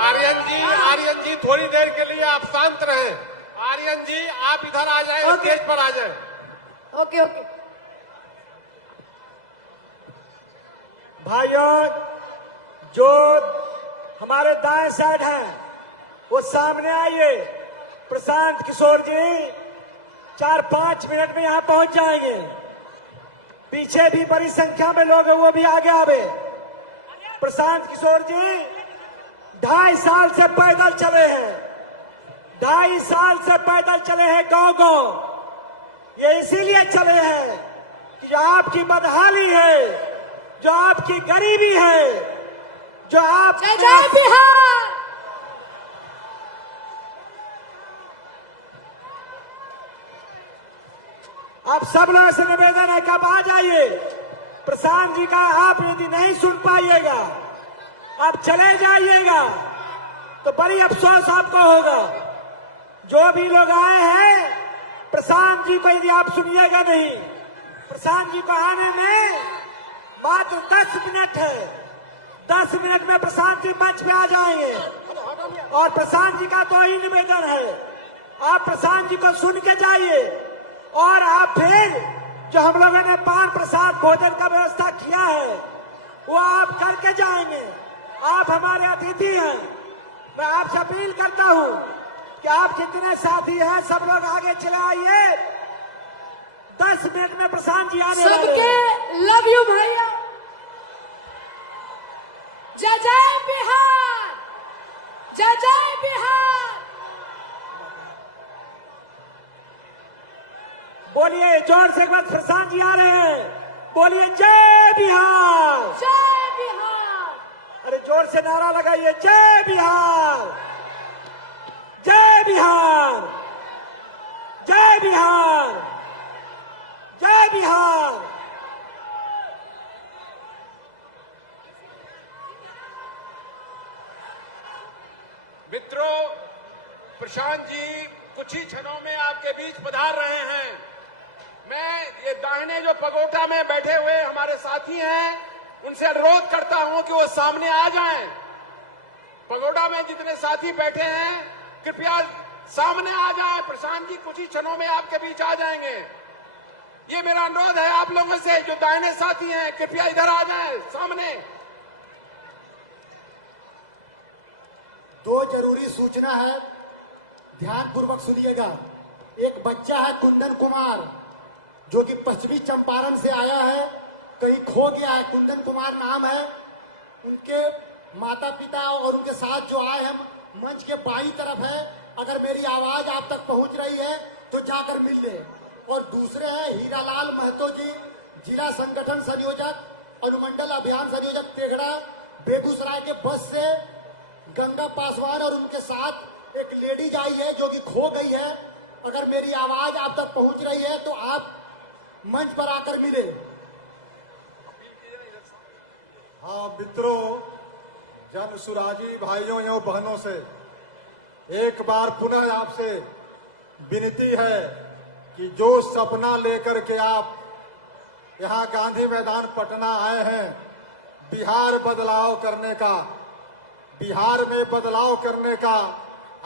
आर्यन जी थोड़ी देर के लिए आप शांत रहे। आर्यन जी आप इधर आ जाए, स्टेज पर आ जाए। Okay okay. भाइयों, जो हमारे दाएं साइड है वो सामने आइए। प्रशांत किशोर जी 4-5 मिनट में यहां पहुंच जाएंगे। पीछे भी बड़ी संख्या में लोग हैं, वो भी आगे आवे। प्रशांत किशोर जी 2.5 साल से पैदल चले हैं, 2.5 साल से पैदल चले हैं गांव-गांव। ये इसीलिए चले हैं कि जो आपकी बदहाली है, जो आपकी गरीबी है, जो आप जय जय बिहार। आप सब लोगों से निवेदन है कि आप आ जाइए। प्रशांत जी का आप यदि नहीं सुन पाइएगा, आप चले जाइएगा तो बड़ी अफसोस आपको होगा। जो भी लोग आए हैं, प्रशांत जी को यदि आप सुनिएगा नहीं, प्रशांत जी को आने में मात्र 10 मिनट है। 10 मिनट में प्रशांत जी मंच पे आ जाएंगे। और प्रशांत जी का तो ही निवेदन है, आप प्रशांत जी को सुन के जाइए। और आप फिर जो हम लोगों ने पान प्रसाद भोजन का व्यवस्था किया है वो आप करके जाएंगे। आप हमारे अतिथि हैं। मैं आपसे अपील करता हूं कि आप जितने साथी हैं सब लोग आगे चले आइए। 10 मिनट में प्रशांत जी आने वाले हैं। सबके लव यू भैया। जय जय बिहार, जय जय बिहार। बोलिए जोर से एक बार, प्रशांत जी आ रहे हैं, बोलिए जय बिहार, जय बिहार। अरे जोर से नारा लगाइए, जय बिहार, जय बिहार, जय बिहार, जय बिहार। मित्रों, प्रशांत जी कुछ ही क्षणों में आपके बीच पधार रहे हैं। मैं ये दाहिने जो पगोटा में बैठे हुए हमारे साथी हैं, उनसे अनुरोध करता हूं कि वो सामने आ जाएं। पगोटा में जितने साथी बैठे हैं, कृपया सामने आ जाएं। प्रशांत जी कुछ ही क्षणों में आपके बीच आ जाएंगे। ये मेरा अनुरोध है आप लोगों से, जो दाहिने साथी हैं, कृपया इधर आ जाएं सामने। 2 जरूरी सूचना है, ध्यान पूर्वक सुनिएगा। एक बच्चा है कुंदन कुमार, जो कि पश्चिमी चंपारण से आया है, कहीं खो गया है। कुंदन कुमार नाम है। उनके माता पिता और उनके साथ जो आए हैं मंच के बाईं तरफ है। अगर मेरी आवाज आप तक पहुंच रही है तो जाकर मिल ले। और दूसरे हैं हीरालाल महतो जी, जिला संगठन संयोजक, अनुमंडल अभियान संयोजक तेघड़ा, बेगूसराय के बस से गंगा पासवान, और उनके साथ एक लेडीज आई है जो कि खो गई है। अगर मेरी आवाज आप तक पहुंच रही है तो आप मंच पर आकर मिले। हाँ मित्रों, जन सुराजी भाइयों एवं बहनों से एक बार पुनः आपसे विनती है कि जो सपना लेकर के आप यहाँ गांधी मैदान पटना आए हैं, बिहार में बदलाव करने का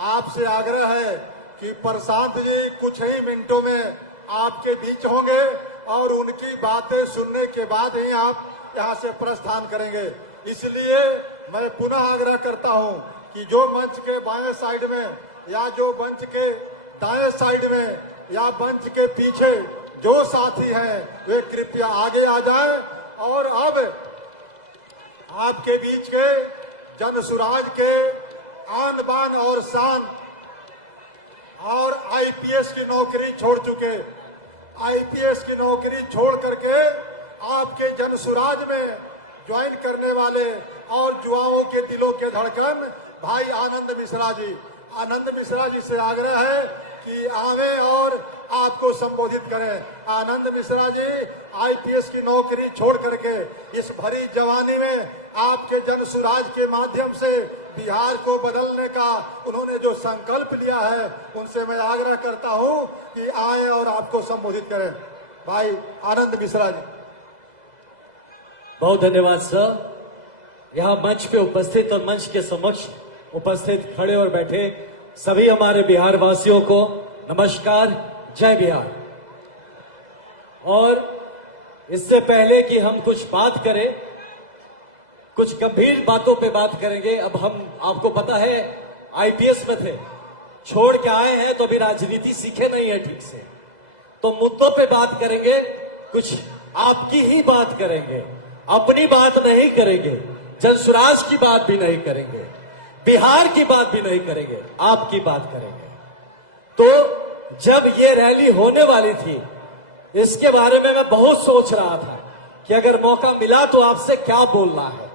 आपसे आग्रह है कि प्रशांत जी कुछ ही मिनटों में आपके बीच होंगे और उनकी बातें सुनने के बाद ही आप यहां से प्रस्थान करेंगे। इसलिए मैं पुनः आग्रह करता हूं कि जो मंच के बाएं साइड में या जो मंच के दाएं साइड में या मंच के पीछे जो साथी हैं वे कृपया आगे आ जाएं और अब आपके बीच के जनसुराज के आन बान और शान और आईपीएस की नौकरी छोड़ चुके, आईपीएस की नौकरी छोड़ करके आपके जनसुराज में ज्वाइन करने वाले और युवाओं के दिलों के धड़कन भाई आनंद मिश्रा जी। आनंद मिश्रा जी से आग्रह है कि आवे और आपको संबोधित करें। आनंद मिश्रा जी आईपीएस की नौकरी छोड़ करके इस भरी जवानी में आपके जनसुराज के माध्यम से बिहार को बदलने का उन्होंने जो संकल्प लिया है, उनसे मैं आग्रह करता हूं कि आए और आपको संबोधित करें। भाई आनंद मिश्रा जी। बहुत धन्यवाद सर। यहाँ मंच पे उपस्थित और मंच के समक्ष उपस्थित खड़े और बैठे सभी हमारे बिहार वासियों को नमस्कार, जय बिहार। और इससे पहले कि हम कुछ बात करें, कुछ गंभीर बातों पे बात करेंगे। अब हम, आपको पता है, आईपीएस में थे, छोड़ के आए हैं तो अभी राजनीति सीखे नहीं है ठीक से, तो मुद्दों पे बात करेंगे, कुछ आपकी ही बात करेंगे, अपनी बात नहीं करेंगे, जनसुराज की बात भी नहीं करेंगे, बिहार की बात भी नहीं करेंगे, आपकी बात करेंगे। तो जब ये रैली होने वाली थी, इसके बारे में मैं बहुत सोच रहा था कि अगर मौका मिला तो आपसे क्या बोलना है।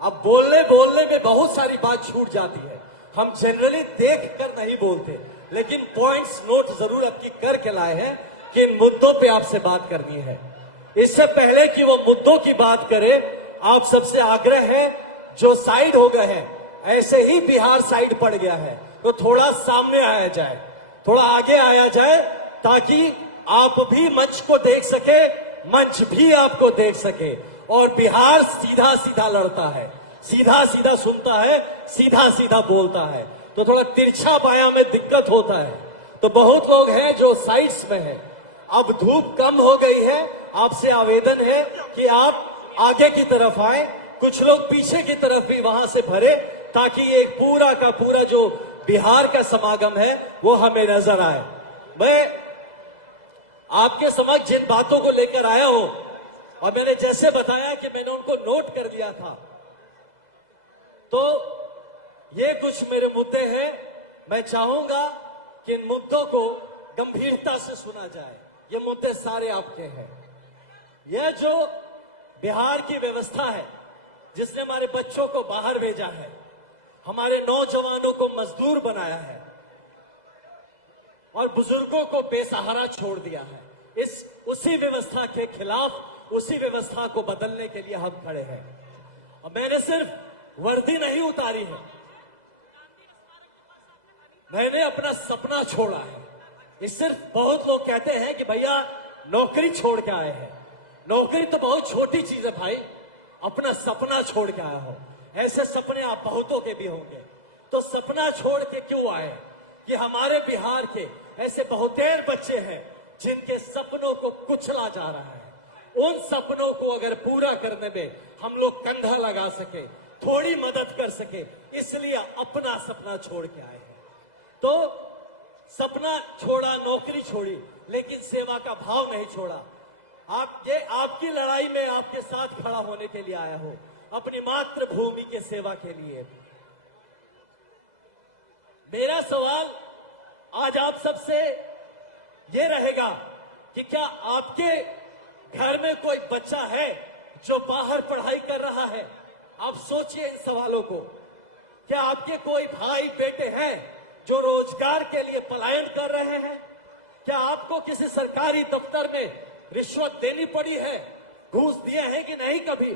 अब बोलने में बहुत सारी बात छूट जाती है। हम जनरली देख कर नहीं बोलते, लेकिन पॉइंट्स नोट जरूर आपकी करके लाए हैं कि इन मुद्दों पे आपसे बात करनी है। इससे पहले कि वो मुद्दों की बात करें, आप सबसे आग्रह है, जो साइड हो गए हैं, ऐसे ही बिहार साइड पड़ गया है, तो थोड़ा सामने आया जाए, थोड़ा आगे आया जाए, ताकि आप भी मंच को देख सके, मंच भी आपको देख सके। और बिहार सीधा सीधा लड़ता है, सीधा सीधा सुनता है, सीधा सीधा बोलता है, तो थोड़ा तिरछा बाया में दिक्कत होता है। तो बहुत लोग हैं जो साइड्स में हैं। अब धूप कम हो गई है, आपसे आवेदन है कि आप आगे की तरफ आए, कुछ लोग पीछे की तरफ भी वहां से भरे, ताकि ये पूरा का पूरा जो बिहार का समागम है वो हमें नजर आए। मैं आपके समक्ष जिन बातों को लेकर आया हूं, और मैंने जैसे बताया कि मैंने उनको नोट कर लिया था, तो ये कुछ मेरे मुद्दे हैं। मैं चाहूंगा कि इन मुद्दों को गंभीरता से सुना जाए। ये मुद्दे सारे आपके हैं। यह जो बिहार की व्यवस्था है, जिसने हमारे बच्चों को बाहर भेजा है, हमारे नौजवानों को मजदूर बनाया है और बुजुर्गों को बेसहारा छोड़ दिया है, उसी व्यवस्था के खिलाफ, उसी व्यवस्था को बदलने के लिए हम खड़े हैं। और मैंने सिर्फ वर्दी नहीं उतारी है, मैंने अपना सपना छोड़ा है। इस सिर्फ बहुत लोग कहते हैं कि भैया नौकरी छोड़ के आए हैं। नौकरी तो बहुत छोटी चीज है भाई, अपना सपना छोड़ के आया हो। ऐसे सपने आप बहुतों के भी होंगे। तो सपना छोड़ के क्यों आए? कि हमारे बिहार के ऐसे बहुतेर बच्चे हैं जिनके सपनों को कुचला जा रहा है। उन सपनों को अगर पूरा करने में हम लोग कंधा लगा सके, थोड़ी मदद कर सके, इसलिए अपना सपना छोड़ के आए हैं। तो सपना छोड़ा, नौकरी छोड़ी, लेकिन सेवा का भाव नहीं छोड़ा। आपकी लड़ाई में आपके साथ खड़ा होने के लिए आया हूं, अपनी मातृभूमि के सेवा के लिए। मेरा सवाल आज आप सबसे ये रहेगा कि क्या आपके घर में कोई बच्चा है जो बाहर पढ़ाई कर रहा है? आप सोचिए इन सवालों को। क्या आपके कोई भाई बेटे हैं जो रोजगार के लिए पलायन कर रहे हैं? क्या आपको किसी सरकारी दफ्तर में रिश्वत देनी पड़ी है, घूस दिए हैं कि नहीं कभी?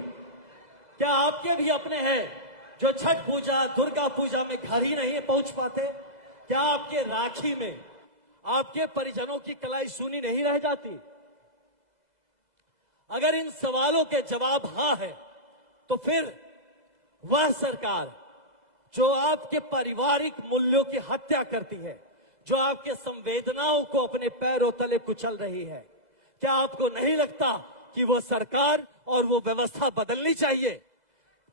क्या आपके भी अपने हैं जो छठ पूजा, दुर्गा पूजा में घर ही नहीं पहुंच पाते? क्या आपके राखी में आपके परिजनों की कलाई सुनी नहीं रह जाती? अगर इन सवालों के जवाब हां है, तो फिर वह सरकार जो आपके पारिवारिक मूल्यों की हत्या करती है, जो आपके संवेदनाओं को अपने पैरों तले कुचल रही है, क्या आपको नहीं लगता कि वो सरकार और वो व्यवस्था बदलनी चाहिए?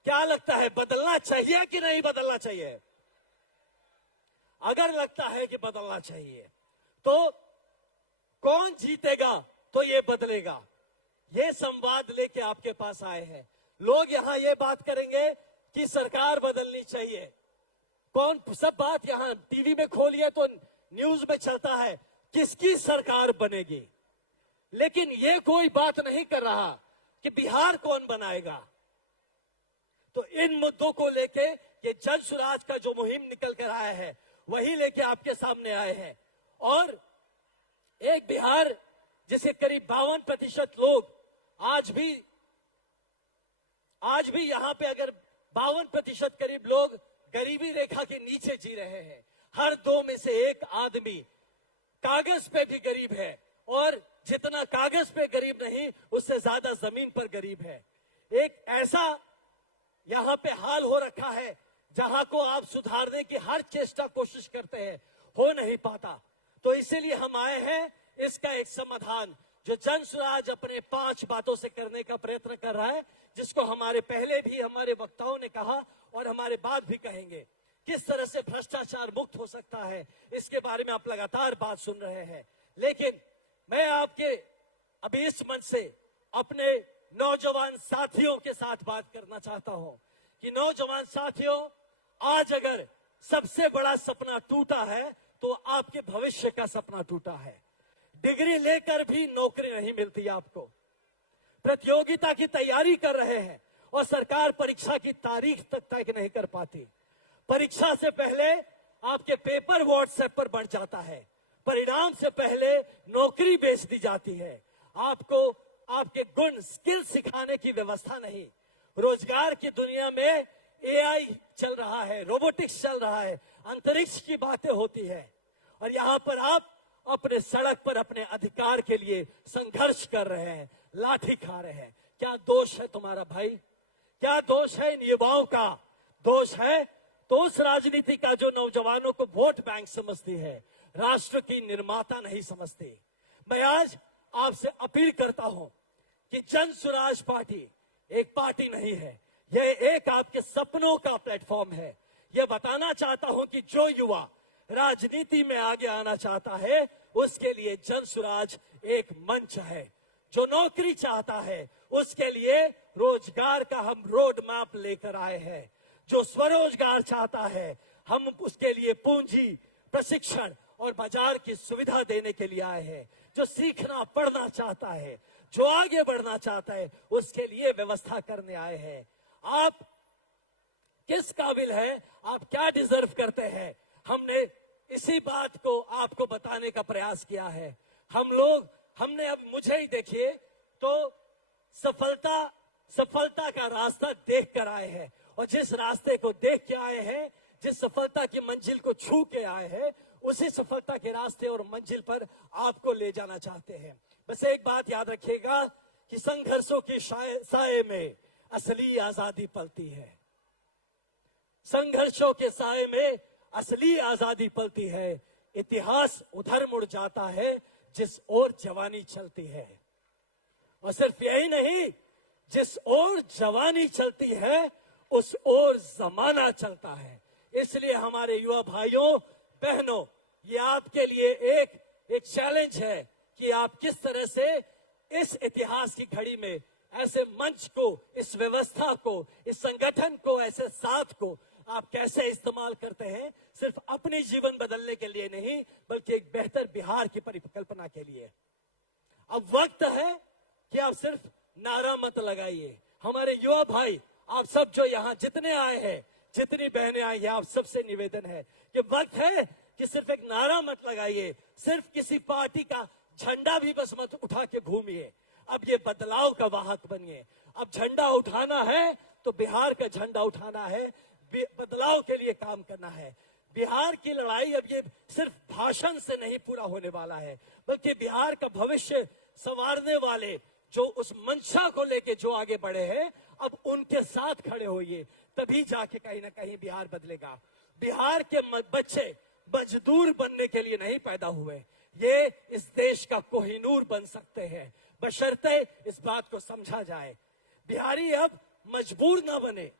क्या लगता है, बदलना चाहिए कि नहीं बदलना चाहिए? अगर लगता है कि बदलना चाहिए तो कौन जीतेगा तो ये बदलेगा? ये संवाद लेके आपके पास आए हैं। लोग यहां ये बात करेंगे कि सरकार बदलनी चाहिए। कौन सब बात यहां टीवी में खोलिए तो न्यूज में चलता है किसकी सरकार बनेगी, लेकिन ये कोई बात नहीं कर रहा कि बिहार कौन बनाएगा। तो इन मुद्दों को लेके ये जन सुराज का जो मुहिम निकल कर आया है वही लेके आपके सामने आए हैं। और एक बिहार जिसे करीब 52% लोग आज भी यहां पे अगर 52% करीब लोग गरीबी रेखा के नीचे जी रहे हैं। हर 2 में से 1 आदमी कागज पे भी गरीब है, और जितना कागज पे गरीब नहीं उससे ज्यादा जमीन पर गरीब है। एक ऐसा यहां पे हाल हो रखा है जहां को आप सुधारने की हर चेष्टा कोशिश करते हैं, हो नहीं पाता। तो इसीलिए हम आए हैं इसका एक समाधान जो जन सुराज अपने 5 बातों से करने का प्रयत्न कर रहा है, जिसको हमारे पहले भी हमारे वक्ताओं ने कहा और हमारे बाद भी कहेंगे। किस तरह से भ्रष्टाचार मुक्त हो सकता है इसके बारे में आप लगातार बात सुन रहे हैं। लेकिन मैं आपके अभी इस मंच से अपने नौजवान साथियों के साथ बात करना चाहता हूं कि नौजवान साथियों, आज अगर सबसे बड़ा सपना टूटा है तो आपके भविष्य का सपना टूटा है। डिग्री लेकर भी नौकरी नहीं मिलती आपको, प्रतियोगिता की तैयारी कर रहे हैं और सरकार परीक्षा की तारीख तक तय नहीं कर पाती। परीक्षा से पहले आपके पेपर व्हाट्सएप पर बढ़ जाता है, परिणाम से पहले नौकरी बेच दी जाती है। आपको आपके गुण स्किल सिखाने की व्यवस्था नहीं। रोजगार की दुनिया में एआई चल रहा है, रोबोटिक्स चल रहा है, अंतरिक्ष की बातें होती है, और यहां पर आप अपने सड़क पर अपने अधिकार के लिए संघर्ष कर रहे हैं, लाठी खा रहे हैं। क्या दोष है तुम्हारा भाई? क्या दोष है इन युवाओं का? दोष है तो उस राजनीति का जो नौजवानों को वोट बैंक समझती है, राष्ट्र की निर्माता नहीं समझती। मैं आज आपसे अपील करता हूं कि जन सुराज पार्टी एक पार्टी नहीं है, यह एक आपके सपनों का प्लेटफॉर्म है। यह बताना चाहता हूं कि जो युवा राजनीति में आगे आना चाहता है उसके लिए जन सुराज एक मंच है। जो नौकरी चाहता है उसके लिए रोजगार का हम रोड मैप लेकर आए हैं। जो स्वरोजगार चाहता है हम उसके लिए पूंजी, प्रशिक्षण और बाजार की सुविधा देने के लिए आए हैं। जो सीखना पढ़ना चाहता है, जो आगे बढ़ना चाहता है, उसके लिए व्यवस्था करने आए हैं। आप किस काबिल है, आप क्या डिजर्व करते हैं, हमने इसी बात को आपको बताने का प्रयास किया है। हमने अब मुझे ही देखिए तो सफलता का रास्ता देख कर आए हैं, और जिस रास्ते को देख के आए हैं, जिस सफलता की मंजिल को छू के आए हैं, उसी सफलता के रास्ते और मंजिल पर आपको ले जाना चाहते हैं। बस एक बात याद रखिएगा कि संघर्षों के साए में असली आजादी पलती है। संघर्षों के साए में असली आजादी पलती है। इतिहास उधर मुड़ जाता है जिस ओर जवानी चलती है, और सिर्फ यही नहीं, जिस ओर जवानी चलती है उस ओर जमाना चलता है। इसलिए हमारे युवा भाइयों बहनों, ये आपके लिए एक चैलेंज है कि आप किस तरह से इस इतिहास की घड़ी में ऐसे मंच को, इस व्यवस्था को, इस संगठन को, ऐसे साथ को आप कैसे इस्तेमाल करते हैं, सिर्फ अपनी जीवन बदलने के लिए नहीं बल्कि एक बेहतर बिहार की परिकल्पना के लिए। अब वक्त है कि आप सिर्फ नारा मत लगाइए। हमारे युवा भाई, आप सब जो यहाँ जितने आए हैं, जितनी बहनें आई हैं, आप सबसे निवेदन है कि वक्त है कि सिर्फ एक नारा मत लगाइए, सिर्फ किसी पार्टी का झंडा भी बस मत उठा के घूमिए। अब ये बदलाव का वाहक बनिए। अब झंडा उठाना है तो बिहार का झंडा उठाना है, बदलाव के लिए काम करना है। बिहार की लड़ाई अब ये सिर्फ भाषण से नहीं पूरा होने वाला है, बल्कि बिहार का भविष्य संवारने वाले जो उस मंशा को लेके जो आगे बढ़े हैं, अब उनके साथ खड़े होइए, तभी जाके कहीं ना कहीं बिहार बदलेगा। बिहार के बच्चे मजदूर बनने के लिए नहीं पैदा हुए, ये इस देश का कोहिनूर बन सकते हैं, बशर्ते इस बात को समझा जाए। बिहारी अब मजबूर ना बने,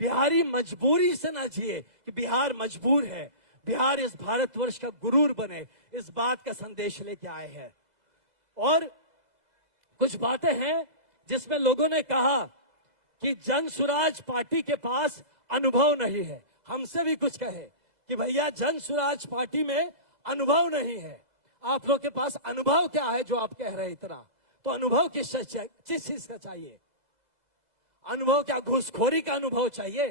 बिहारी मजबूरी से ना जिए कि बिहार मजबूर है, बिहार इस भारतवर्ष का गुरूर बने, इस बात का संदेश लेके आए हैं। और कुछ बातें हैं जिसमें लोगों ने कहा कि जनसुराज पार्टी के पास अनुभव नहीं है। हमसे भी कुछ कहे कि भैया जनसुराज पार्टी में अनुभव नहीं है, आप लोग के पास अनुभव क्या है जो आप कह रहे हैं इतना? तो अनुभव किस चीज का चाहिए? अनुभव क्या घूसखोरी का अनुभव चाहिए,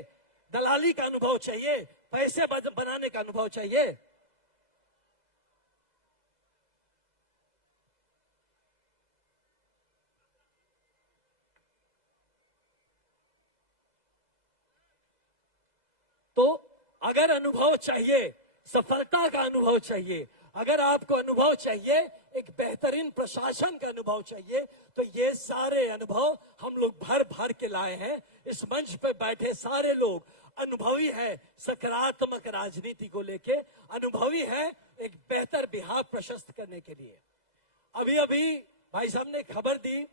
दलाली का अनुभव चाहिए, पैसे बनाने का अनुभव चाहिए? तो अगर अनुभव चाहिए, सफलता का अनुभव चाहिए, अगर आपको अनुभव चाहिए, एक बेहतरीन प्रशासन का अनुभव चाहिए, तो ये सारे अनुभव हम लोग भर भर के लाए हैं। इस मंच पे बैठे सारे लोग अनुभवी है सकारात्मक राजनीति को लेके, अनुभवी है एक बेहतर बिहार प्रशस्त करने के लिए। अभी अभी भाई साहब ने खबर दी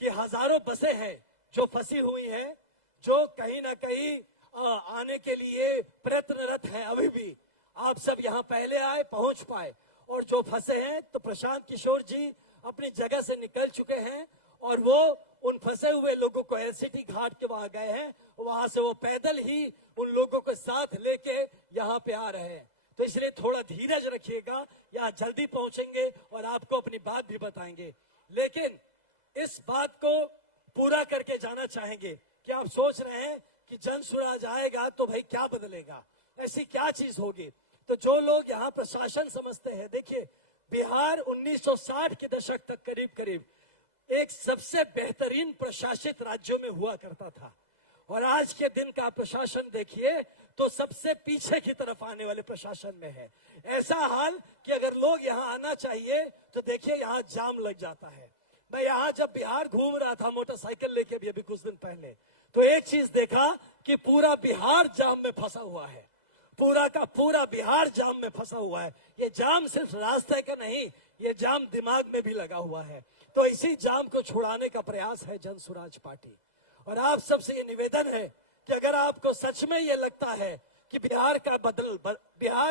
कि हजारों बसें हैं जो फंसी हुई हैं, जो कहीं ना कहीं आने के लिए प्रयत्नरत है। अभी भी आप सब यहाँ पहले आए, पहुंच पाए, और जो फंसे हैं तो प्रशांत किशोर जी अपनी जगह से निकल चुके हैं और वो उन फंसे हुए लोगों को एलसीटी घाट के वहां गए हैं, वहां से वो पैदल ही उन लोगों को साथ लेके यहाँ पे आ रहे हैं। तो इसलिए थोड़ा धीरज रखिएगा, यहाँ जल्दी पहुंचेंगे और आपको अपनी बात भी बताएंगे। लेकिन इस बात को पूरा करके जाना चाहेंगे कि आप सोच रहे हैं कि जनसुराज आएगा तो भाई क्या बदलेगा, ऐसी क्या चीज होगी? तो जो लोग यहाँ प्रशासन समझते हैं, देखिए बिहार 1960 के दशक तक करीब करीब एक सबसे बेहतरीन प्रशासित राज्यों में हुआ करता था, और आज के दिन का प्रशासन देखिए तो सबसे पीछे की तरफ आने वाले प्रशासन में है। ऐसा हाल कि अगर लोग यहाँ आना चाहिए तो देखिए यहाँ जाम लग जाता है। मैं यहाँ जब बिहार घूम रहा था मोटरसाइकिल लेके भी अभी कुछ दिन पहले, तो एक चीज देखा कि पूरा बिहार जाम में फंसा हुआ है, पूरा का पूरा बिहार जाम में फंसा हुआ है। ये जाम सिर्फ रास्ते का नहीं, ये जाम दिमाग में भी लगा हुआ है। तो इसी जाम को छुड़ाने का प्रयास है जनसुराज पार्टी। और आप सबसे ये निवेदन है कि अगर आपको सच में ये लगता है कि बिहार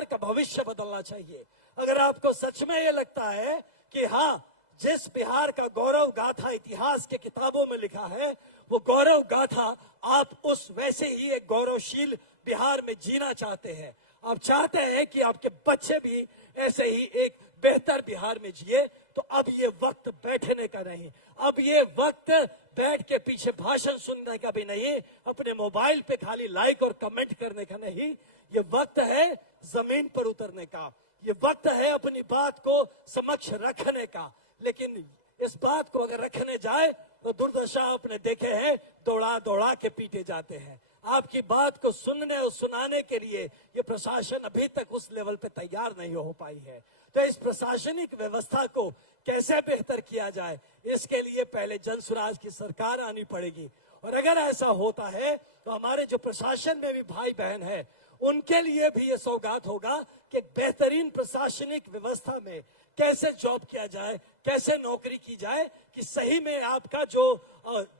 का भविष्य बदलना चाहिए, अगर आपको सच में ये लगता है कि हाँ, जिस बिहार का गौरव गाथा इतिहास के किताबों में लिखा है, वो गौरव गाथा आप उस वैसे ही एक गौरवशील बिहार में जीना चाहते हैं, आप चाहते हैं कि आपके बच्चे भी ऐसे ही एक बेहतर बिहार में जिए, तो अब ये वक्त बैठने का नहीं, अब ये वक्त बैठ के पीछे भाषण सुनने का भी नहीं, अपने मोबाइल पे खाली लाइक और कमेंट करने का नहीं, ये वक्त है जमीन पर उतरने का, ये वक्त है अपनी बात को समक्ष रखने का। लेकिन इस बात को अगर रखने जाए तो दुर्दशा आपने देखे हैं, दौड़ा दौड़ा के पीटे जाते हैं। आपकी बात को सुनने और सुनाने के लिए ये प्रशासन अभी तक उस लेवल पे तैयार नहीं हो पाई है। तो इस प्रशासनिक व्यवस्था को कैसे बेहतर किया जाए, इसके लिए पहले जनसुराज की सरकार आनी पड़ेगी। और अगर ऐसा होता है तो हमारे जो प्रशासन में भी भाई बहन है, उनके लिए भी ये सौगात होगा कि बेहतरीन प्रशासनिक व्यवस्था में कैसे जॉब किया जाए, कैसे नौकरी की जाए, कि सही में आपका जो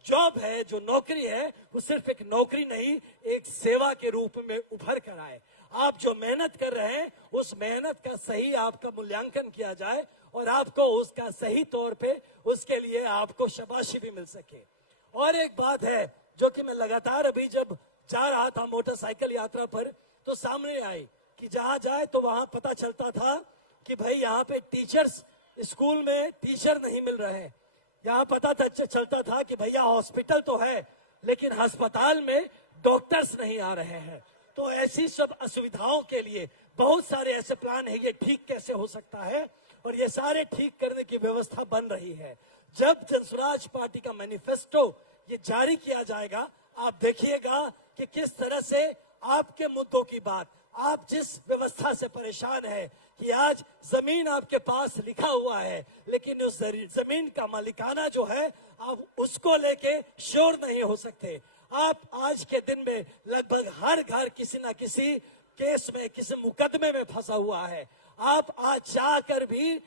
जॉब है, जो नौकरी है, वो सिर्फ एक नौकरी नहीं, एक सेवा के रूप में उभर कर आए। आप जो मेहनत कर रहे हैं, उस मेहनत का सही आपका मूल्यांकन किया जाए और आपको उसका सही तौर पे उसके लिए आपको शाबाशी भी मिल सके। और एक बात है जो कि मैं लगातार अभी जब जा रहा था मोटरसाइकिल यात्रा पर, तो सामने आई कि जहां जाए तो वहां पता चलता था कि भाई यहाँ पे टीचर्स, स्कूल में टीचर नहीं मिल रहे हैं। यहाँ पता चलता था कि भैया हॉस्पिटल तो है लेकिन अस्पताल में डॉक्टर्स नहीं आ रहे हैं। तो ऐसी सब असुविधाओं के लिए बहुत सारे ऐसे प्लान है, ये ठीक कैसे हो सकता है, और ये सारे ठीक करने की व्यवस्था बन रही है। जब जनसुराज पार्टी का मैनिफेस्टो ये जारी किया जाएगा, आप देखिएगा कि किस तरह से आपके मुद्दों की बात, आप जिस व्यवस्था से परेशान है कि आज जमीन आपके पास लिखा हुआ है लेकिन उस जमीन का मालिकाना जो है आप उसको लेके श्योर नहीं हो सकते, आप आज के दिन में लगभग हर घर किसी न किसी केस में, किसी मुकदमे में फंसा हुआ है। आप आज जाकर भी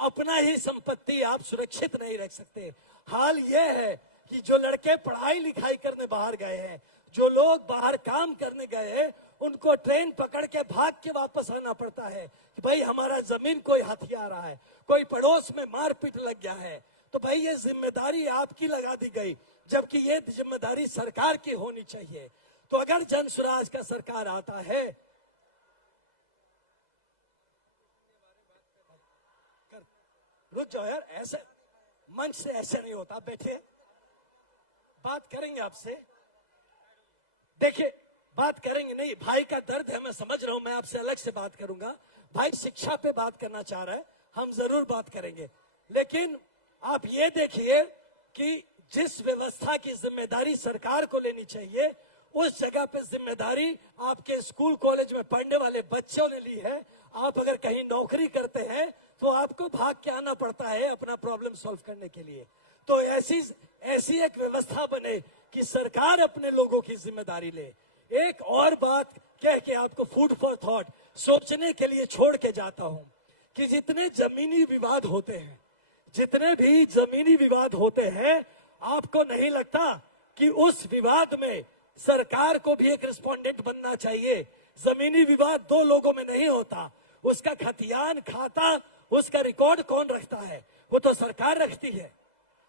अपना ही संपत्ति आप सुरक्षित नहीं रख सकते। हाल यह है कि जो लड़के पढ़ाई लिखाई करने बाहर गए हैं, जो लोग बाहर काम करने गए हैं, उनको ट्रेन पकड़ के भाग के वापस आना पड़ता है कि भाई हमारा जमीन कोई हथिया रहा है, कोई पड़ोस में मारपीट लग गया है। तो भाई ये जिम्मेदारी आपकी लगा दी गई, जबकि ये जिम्मेदारी सरकार की होनी चाहिए। तो अगर जन स्वराज का सरकार आता है, रुक जाओ यार, ऐसे मंच से ऐसे नहीं होता, बैठे बात करेंगे आपसे। देखिए बात करेंगे, नहीं भाई का दर्द है, मैं समझ रहा हूं, मैं आपसे अलग से बात करूंगा। भाई शिक्षा पे बात करना चाह रहा है, हम जरूर बात करेंगे। लेकिन आप ये देखिए कि जिस व्यवस्था की जिम्मेदारी सरकार को लेनी चाहिए, उस जगह पे जिम्मेदारी आपके स्कूल कॉलेज में पढ़ने वाले बच्चों ने ली है। आप अगर कहीं नौकरी करते हैं तो आपको भाग के आना पड़ता है अपना प्रॉब्लम सॉल्व करने के लिए। तो ऐसी एक व्यवस्था बने कि सरकार अपने लोगों की जिम्मेदारी ले। एक और बात कह के आपको फूड फॉर थॉट सोचने के लिए छोड़ के जाता हूं कि जितने जमीनी विवाद होते हैं, जितने भी जमीनी विवाद होते हैं, आपको नहीं लगता कि उस विवाद में सरकार को भी एक रिस्पोंडेंट बनना चाहिए? जमीनी विवाद दो लोगों में नहीं होता, उसका खतियान खाता, उसका रिकॉर्ड कौन रखता है? वो तो सरकार रखती है।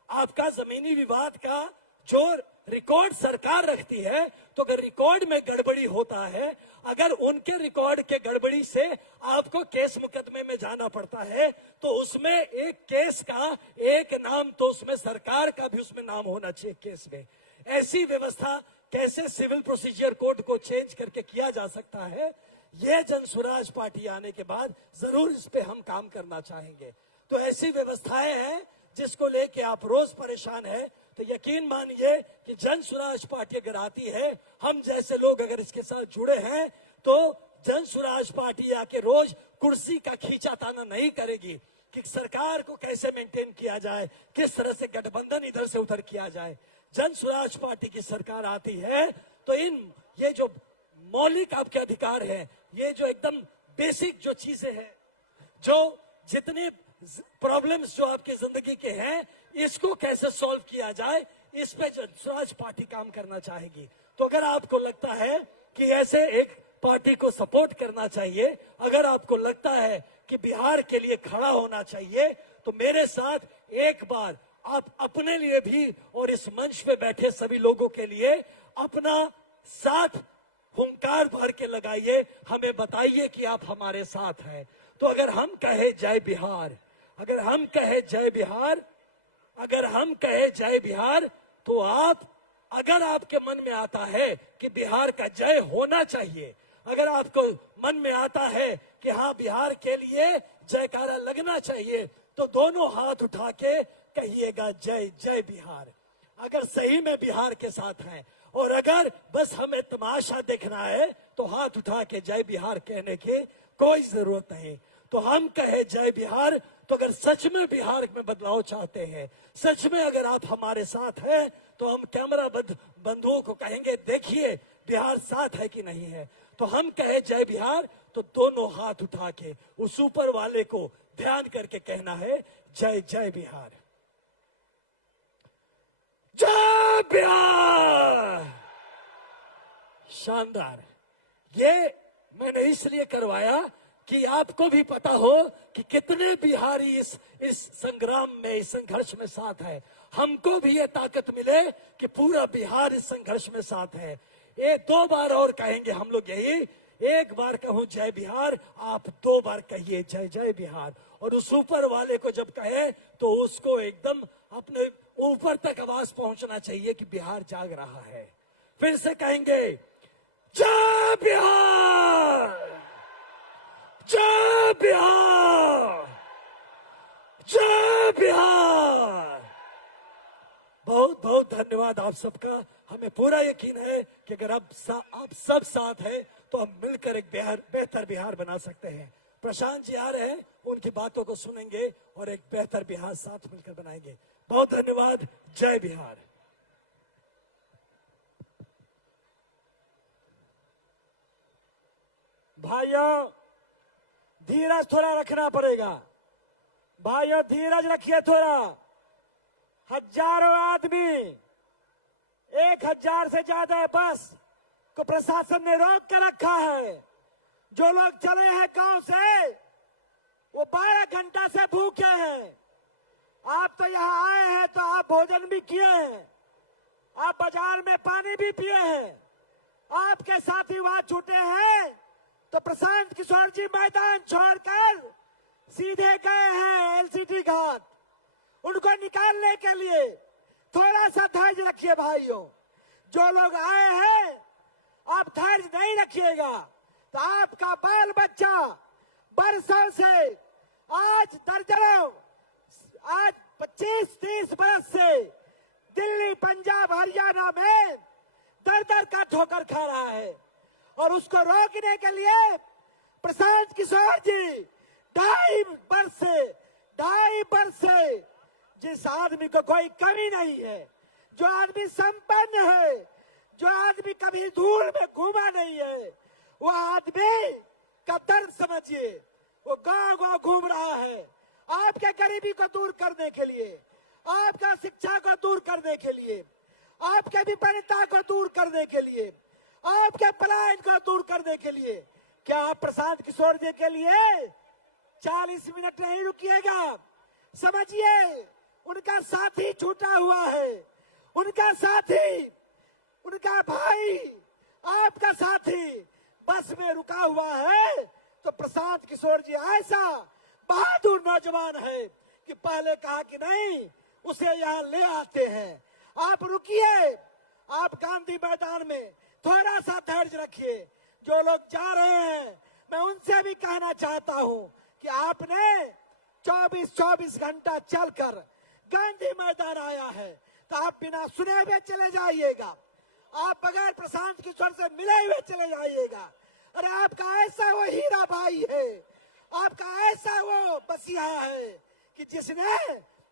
आपका जमीनी विवाद का जो रिकॉर्ड सरकार रखती है, तो अगर रिकॉर्ड में गड़बड़ी होता है, अगर उनके रिकॉर्ड के गड़बड़ी से आपको केस मुकदमे में जाना पड़ता है, तो उसमें एक केस का एक नाम, तो उसमें सरकार का भी उसमें नाम होना चाहिए केस में। ऐसी व्यवस्था कैसे सिविल प्रोसीजर कोड को चेंज करके किया जा सकता है? यह जन स्वराज पार्टी आने के बाद जरूर इस पे हम काम करना चाहेंगे। तो ऐसी व्यवस्थाएं हैं जिसको लेके आप रोज परेशान हैं, तो यकीन मानिए कि जन स्वराज पार्टी अगर आती है, हम जैसे लोग अगर इसके साथ जुड़े हैं, तो जन स्वराज पार्टी आके रोज कुर्सी का खींचाताना नहीं करेगी कि सरकार को कैसे मेंटेन किया जाए, किस तरह से गठबंधन इधर से उधर किया जाए। जन स्वराज पार्टी की सरकार आती है तो ये जो मौलिक आपके अधिकार है, ये जो एकदम बेसिक जो चीजें हैं, जो जितने प्रॉब्लम्स जो आपकी जिंदगी के हैं, इसको कैसे सॉल्व किया जाए, इस पे जन स्वराज पार्टी काम करना चाहेगी। तो अगर आपको लगता है कि ऐसे एक पार्टी को सपोर्ट करना चाहिए, अगर आपको लगता है कि बिहार के लिए खड़ा होना चाहिए, तो मेरे साथ एक बार आप अपने लिए भी और इस मंच पे बैठे सभी लोगों के लिए अपना साथ हुंकार भर के लगाइए, हमें बताइए कि आप हमारे साथ हैं। तो अगर हम कहे जय बिहार, अगर हम कहे जय बिहार, अगर हम कहे जय बिहार, तो आप, अगर आपके मन में आता है कि बिहार का जय होना चाहिए, अगर आपको मन में आता है कि हाँ बिहार के लिए जयकारा लगना चाहिए, तो दोनों हाथ उठा के कहिएगा जय जय बिहार। अगर सही में बिहार के साथ हैं, और अगर बस हमें तमाशा देखना है, तो हाथ उठा के जय बिहार कहने की कोई जरूरत नहीं। तो हम कहे जय बिहार, तो अगर सच में बिहार में बदलाव चाहते हैं, सच में अगर आप हमारे साथ हैं, तो हम कैमरा बंधुओं को कहेंगे देखिए बिहार साथ है कि नहीं है। तो हम कहे जय बिहार, तो दोनों हाथ उठा के उस ऊपर वाले को ध्यान करके कहना है जय जय बिहार, जय बिहार। शानदार। ये मैंने इसलिए करवाया कि आपको भी पता हो कि कितने बिहारी इस संग्राम में, इस संघर्ष में साथ है। हमको भी ये ताकत मिले कि पूरा बिहार इस संघर्ष में साथ है। ये 2 बार और कहेंगे हम लोग यही, एक बार कहूं जय बिहार, आप 2 बार कहिए जय जय बिहार। और उस ऊपर वाले को जब कहे तो उसको एकदम अपने ऊपर तक आवाज पहुंचना चाहिए कि बिहार जाग रहा है। फिर से कहेंगे जय बिहार, जय बिहार, जय बिहार। बहुत बहुत धन्यवाद आप सबका। हमें पूरा यकीन है कि अगर आप सब साथ हैं, तो हम मिलकर एक बेहतर बिहार बना सकते हैं। प्रशांत जी आ रहे हैं, उनकी बातों को सुनेंगे और एक बेहतर बिहार साथ मिलकर बनाएंगे। बहुत धन्यवाद। जय बिहार। भाइयों धीरज थोड़ा रखना पड़ेगा। भाइयों धीरज रखिए थोड़ा। हजारों आदमी, 1000 से ज्यादा बस को प्रशासन ने रोक कर रखा है। जो लोग चले हैं गांव से वो 12 घंटा से भूखे हैं। आप तो यहाँ आए हैं तो आप भोजन भी किए हैं, आप बाजार में पानी भी पिए हैं। आपके साथी वहां छूटे हैं तो प्रशांत किशोर जी मैदान छोड़कर सीधे गए हैं एलसीटी घाट। उनको निकालने के लिए थोड़ा सा धैर्य रखिए भाइयों। जो लोग आए हैं आप धैर्य नहीं रखिएगा तो आपका बाल बच्चा बरसों से आज दर्जनों, आज 25-30 बरस से दिल्ली, पंजाब, हरियाणा में दर दर का ठोकर खा रहा है। और उसको रोकने के लिए प्रशांत किशोर जी 2.5 वर्ष से जिस आदमी को कोई कमी नहीं है, जो आदमी संपन्न है, जो आदमी कभी धूल में घूमा नहीं है, वो आदमी का दर्द समझिए। वो गांव घूम रहा है आपके गरीबी को दूर करने के लिए, आपका शिक्षा को दूर करने के लिए, आपके विपन्नता को दूर करने के लिए, आपके पलायन को दूर करने के लिए। क्या आप प्रशांत किशोर जी के लिए 40 मिनट नहीं रुकिएगा? समझिए उनका साथी छूटा हुआ है, उनका साथी, उनका भाई, आपका साथी बस में रुका हुआ है। तो प्रशांत किशोर जी ऐसा बहादुर नौजवान है कि पहले कहा कि नहीं, उसे यहाँ ले आते हैं। आप रुकिए, आप गांधी मैदान में थोड़ा सा धैर्य रखिए। जो लोग जा रहे हैं मैं उनसे भी कहना चाहता हूँ कि आपने 24 घंटा चलकर गांधी मैदान आया है तो आप बिना सुने हुए चले जाइएगा, आप बगैर प्रशांत किशोर से मिले हुए चले जाइएगा। अरे आपका ऐसा वो हीरा भाई है, आपका ऐसा वो बसिया है कि जिसने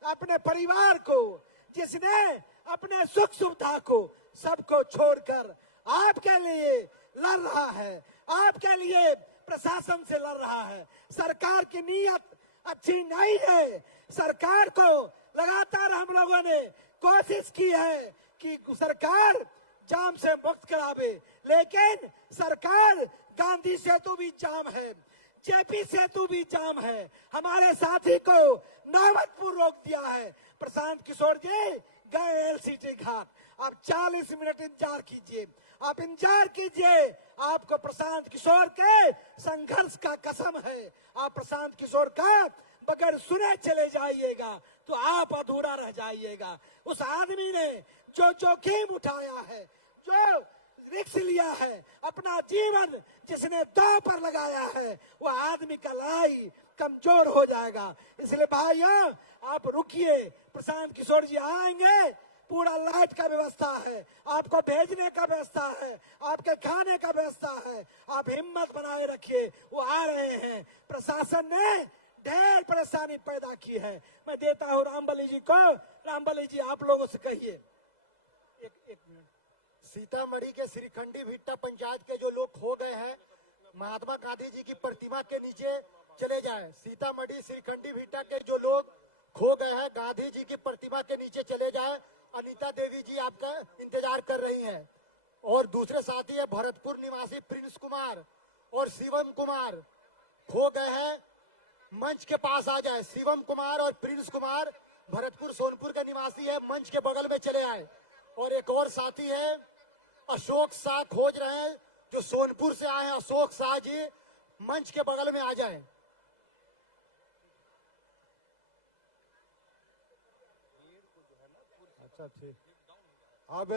अपने परिवार को, जिसने अपने सुख सुविधा को सबको छोड़कर आपके लिए लड़ रहा है, आपके लिए प्रशासन से लड़ रहा है। सरकार की नीयत अच्छी नहीं है। सरकार को लगातार हम लोगों ने कोशिश की है कि सरकार जाम से मुक्त करावे, लेकिन सरकार गांधी सेतु भी जाम है, जेपी सेतु भी जाम है। हमारे साथी को नावतपुर रोक दिया है। प्रशांत किशोर जी गए एलसीटी घाट। आप 40 मिनट इंतजार कीजिए, आप इंतजार कीजिए। आपको प्रशांत किशोर के संघर्ष का कसम है। आप प्रशांत किशोर का बगैर सुने चले जाइएगा तो आप अधूरा रह जाइएगा। उस आदमी ने जो जोखिम उठाया है, जो रिस्क लिया है, अपना जीवन जिसने दांव पर लगाया है, वो आदमी का लड़ाई कमजोर हो जाएगा। इसलिए भाइयों आप रुकिए, प्रशांत किशोर जी आएंगे, पूरा लाइट का व्यवस्था है, आपको भेजने का व्यवस्था है, आपके खाने का व्यवस्था है। आप हिम्मत बनाए रखिए, वो आ रहे हैं। प्रशासन ने ढेर परेशानी पैदा की है। मैं देता हूँ रामबली जी को। रामबली जी आप लोगों से कहिए। एक मिनट। सीतामढ़ी के श्रीखंडी भिट्टा पंचायत के जो लोग खो गए हैं, महात्मा गांधी जी की प्रतिमा के नीचे चले जाएं। सीतामढ़ी श्रीखंडी भिट्टा के जो लोग खो गए हैं, गांधी जी की प्रतिमा के नीचे चले जाएं। अनीता देवी जी आपका इंतजार कर रही हैं। और दूसरे साथी है भरतपुर निवासी प्रिंस कुमार और शिवम कुमार, खो गए हैं, मंच के पास आ जाए। शिवम कुमार और प्रिंस कुमार भरतपुर सोनपुर के निवासी है, मंच के बगल में चले आए। और एक और साथी है अशोक शाह, खोज रहे हैं, जो सोनपुर से आए हैं। अशोक शाह जी मंच के बगल में आ जाएं। अच्छा ठीक। अब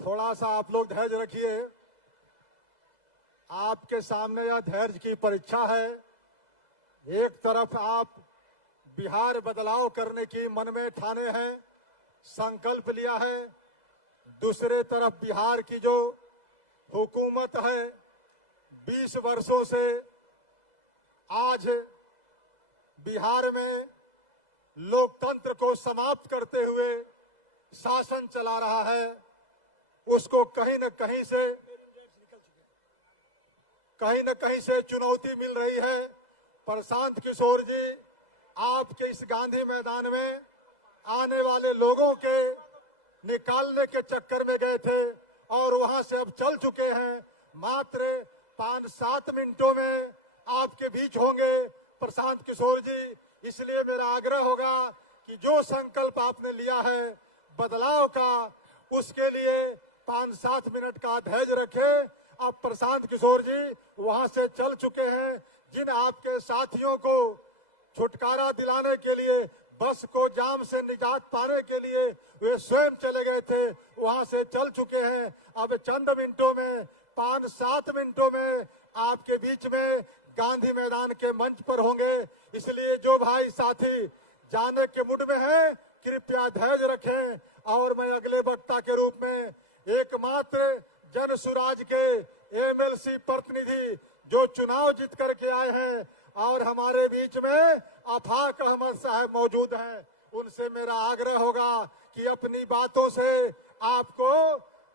थोड़ा सा आप लोग धैर्य रखिए। आपके सामने यह धैर्य की परीक्षा है। एक तरफ आप बिहार बदलाव करने की मन में ठाने हैं, संकल्प लिया है। दूसरे तरफ बिहार की जो हुकूमत है 20 वर्षों से आज बिहार में लोकतंत्र को समाप्त करते हुए शासन चला रहा है, उसको कहीं न कहीं से कहीं न कहीं से चुनौती मिल रही है। प्रशांत किशोर जी आपके इस गांधी मैदान में आने वाले लोगों के निकालने के चक्कर में गए थे और वहां से अब चल चुके हैं। मात्र 5-7 मिनटों में आपके बीच होंगे प्रशांत किशोर जी। इसलिए मेरा आग्रह होगा कि जो संकल्प आपने लिया है बदलाव का, उसके लिए 5-7 मिनट का धैर्य रखें। अब प्रशांत किशोर जी वहां से चल चुके हैं। जिन आपके साथियों को छुटकारा दिलाने के लिए, बस को जाम से निजात पाने के लिए वे स्वयं चले गए थे, वहां से चल चुके हैं। अब चंद मिनटों में, 5-7 मिनटों में आपके बीच में गांधी मैदान के मंच पर होंगे। इसलिए जो भाई साथी जाने के मूड में हैं, कृपया धैर्य रखें। और मैं अगले वक्ता के रूप में एकमात्र जन सुराज के एमएलसी प्रतिनिधि जो चुनाव जीत करके आए हैं और हमारे बीच में आफाक अहमद साहब मौजूद हैं, उनसे मेरा आग्रह होगा कि अपनी बातों से आपको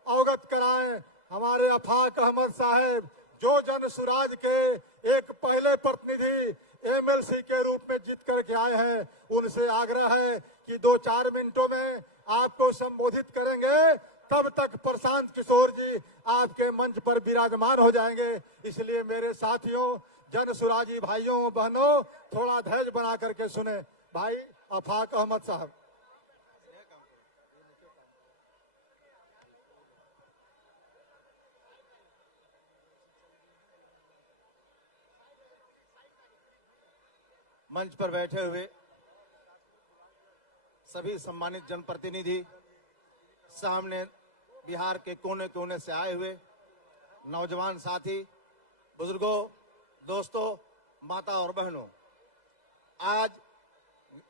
अवगत कराएं। हमारे आफाक अहमद साहब जो जन सुराज के एक पहले प्रतिनिधि एमएलसी के रूप में जीत करके आए हैं, उनसे आग्रह है कि 2-4 मिनटों में आपको संबोधित करेंगे। तब तक प्रशांत किशोर जी आपके मंच पर विराजमान हो जाएंगे। इसलिए मेरे साथियों, जन सुराजी भाइयों बहनों, थोड़ा धैर्य बना करके सुने। भाई आफाक अहमद साहब। मंच पर बैठे हुए सभी सम्मानित जनप्रतिनिधि, सामने बिहार के कोने कोने से आए हुए नौजवान साथी, बुजुर्गों, दोस्तों, माता और बहनों, आज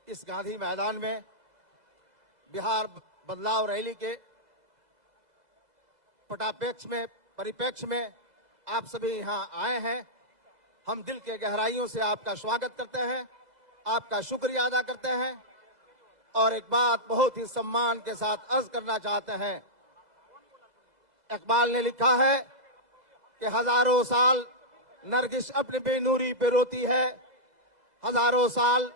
इस गांधी मैदान में बिहार बदलाव रैली के परिप्रेक्ष्य में आप सभी यहाँ आए हैं। हम दिल के गहराइयों से आपका स्वागत करते हैं, आपका शुक्रिया अदा करते हैं और एक बात बहुत ही सम्मान के साथ अर्ज करना चाहते हैं। इकबाल ने लिखा है कि हजारों साल नरगिस अपने बेनूरी पे रोती है, हजारों साल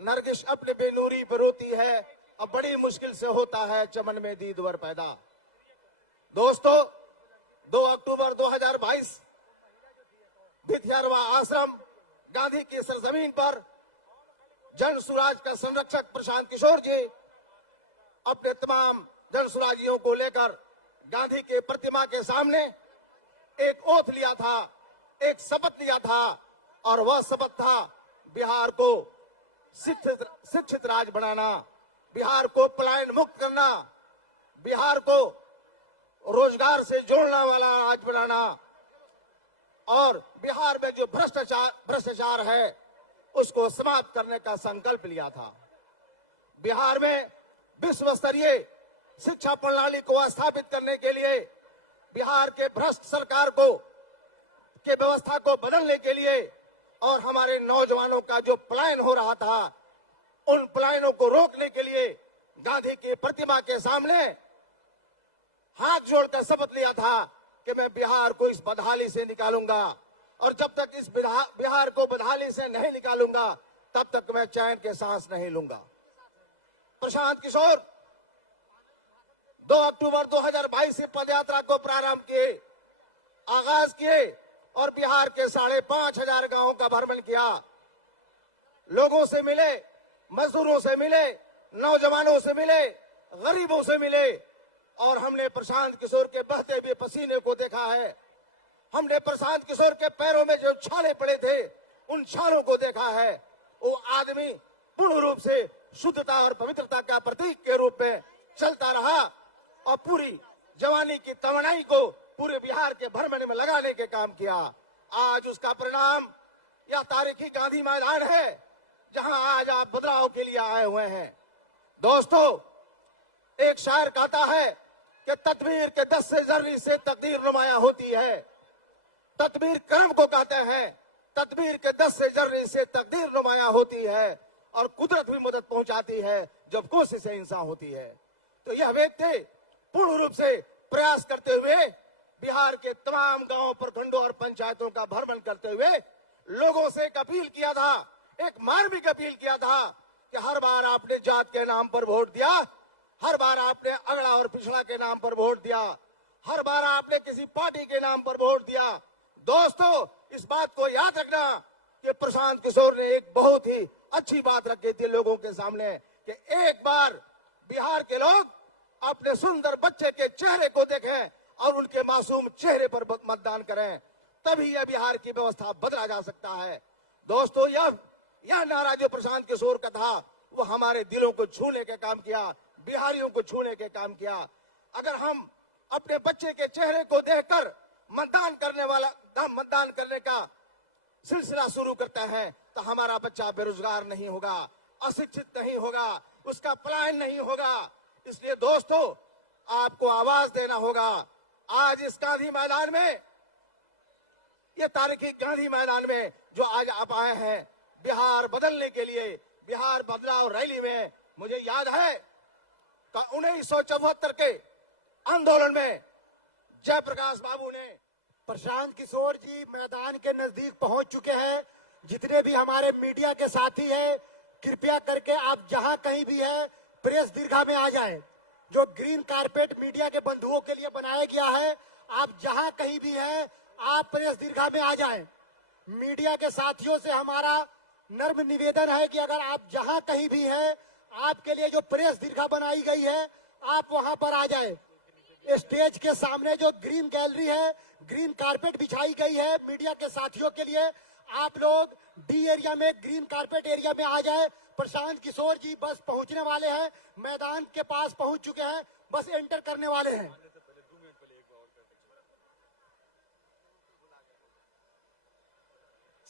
नरगिस अपने बेनूरी पे रोती है, अब बड़ी मुश्किल से होता है चमन में दीदवर पैदा। दोस्तों, 2 अक्टूबर 2022 भिथियारवा आश्रम गांधी की सरजमीन पर जन सुराज का संरक्षक प्रशांत किशोर जी अपने तमाम जन सुराजियों को लेकर गांधी के प्रतिमा के सामने एक ओथ लिया था, एक शपथ लिया था और वह शपथ था बिहार को शिक्षित राज्य बनाना, बिहार को पलायन मुक्त करना, बिहार को रोजगार से जोड़ने वाला राज्य बनाना और बिहार में जो भ्रष्टाचार है उसको समाप्त करने का संकल्प लिया था। बिहार में विश्व स्तरीय शिक्षा प्रणाली को स्थापित करने के लिए, बिहार के भ्रष्ट सरकार के व्यवस्था को बदलने के लिए और हमारे नौजवानों का जो पलायन हो रहा था, उन पलायनों को रोकने के लिए गांधी की प्रतिमा के सामने हाथ जोड़कर शपथ लिया था कि मैं बिहार को इस बदहाली से निकालूंगा और जब तक इस बिहार को बदहाली से नहीं निकालूंगा तब तक मैं चैन के सांस नहीं लूंगा। प्रशांत किशोर 2 अक्टूबर 2022 से पदयात्रा को प्रारंभ किए, आगाज किए और बिहार के 5,500 गांवों का भ्रमण किया। लोगों से मिले, मजदूरों से मिले, नौजवानों से मिले, गरीबों से मिले और हमने प्रशांत किशोर के बहते हुए पसीने को देखा है। हमने प्रशांत किशोर के पैरों में जो छाले पड़े थे उन छालों को देखा है। वो आदमी पूर्ण रूप से शुद्धता और पवित्रता का प्रतीक के रूप में चलता रहा और पूरी जवानी की तमन्नाई को पूरे बिहार के भ्रमण में लगाने के काम किया। आज उसका परिणाम यह तारीखी गांधी मैदान है जहां आज आप बदलाव के लिए आए हुए हैं। दोस्तों, एक शायर कहता है कि तदबीर के 10 से जर्री से तकदीर नुमाया होती है। तदबीर कर्म को कहते हैं, तदबीर के 10 से जर्री से तकदीर नुमाया होती है और कुदरत भी मदद पहुंचाती है जब कोशिशें इंसान होती है। तो यह व्यक्ति पूर्ण रूप से प्रयास करते हुए बिहार के तमाम गांवों, प्रखंडों और पंचायतों का भ्रमण करते हुए लोगों से एक अपील किया था, एक मार्मिक अपील किया था कि हर बार आपने जात के नाम पर वोट दिया, हर बार आपने अगड़ा और पिछड़ा के नाम पर वोट दिया, हर बार आपने किसी पार्टी के नाम पर वोट दिया। दोस्तों, इस बात को याद रखना कि प्रशांत किशोर ने एक बहुत ही अच्छी बात रखी थी लोगों के सामने कि एक बार बिहार के लोग अपने सुंदर बच्चे के चेहरे को देखें और उनके मासूम चेहरे पर मतदान करें, तभी यह बिहार की व्यवस्था बदला जा सकता है। दोस्तों, यह नारा जो प्रशांत किशोर का था वो हमारे दिलों को छूने के काम किया, बिहारियों को छूने के काम किया। अगर हम अपने बच्चे के चेहरे को देखकर मतदान करने का सिलसिला शुरू करते हैं तो हमारा बच्चा बेरोजगार नहीं होगा, अशिक्षित नहीं होगा, उसका पलायन नहीं होगा। इसलिए दोस्तों, आपको आवाज देना होगा। आज इस गांधी मैदान में, ये तारीखी गांधी मैदान में जो आज आप आए हैं बिहार बदलने के लिए, बिहार बदलाव रैली में, मुझे याद है कि 1974 के आंदोलन में जयप्रकाश बाबू ने, प्रशांत किशोर जी मैदान के नजदीक पहुंच चुके हैं। जितने भी हमारे मीडिया के साथी हैं, कृपया करके आप जहां कहीं भी है प्रेस दीर्घा में आ जाएं। जो ग्रीन कारपेट मीडिया के बंधुओं के लिए बनाया गया है, आप जहां कहीं भी है आप प्रेस दीर्घा में आ जाएं। मीडिया के साथियों से हमारा नर्म निवेदन है कि अगर आप जहां कहीं भी है, आपके लिए जो प्रेस दीर्घा बनाई गई है आप वहां पर आ जाएं। स्टेज के सामने जो ग्रीन गैलरी है, ग्रीन कारपेट बिछाई गई है मीडिया के साथियों के लिए, आप लोग डी एरिया में, ग्रीन कारपेट एरिया में आ जाए। प्रशांत किशोर जी बस पहुंचने वाले हैं, मैदान के पास पहुंच चुके हैं, बस एंटर करने वाले हैं।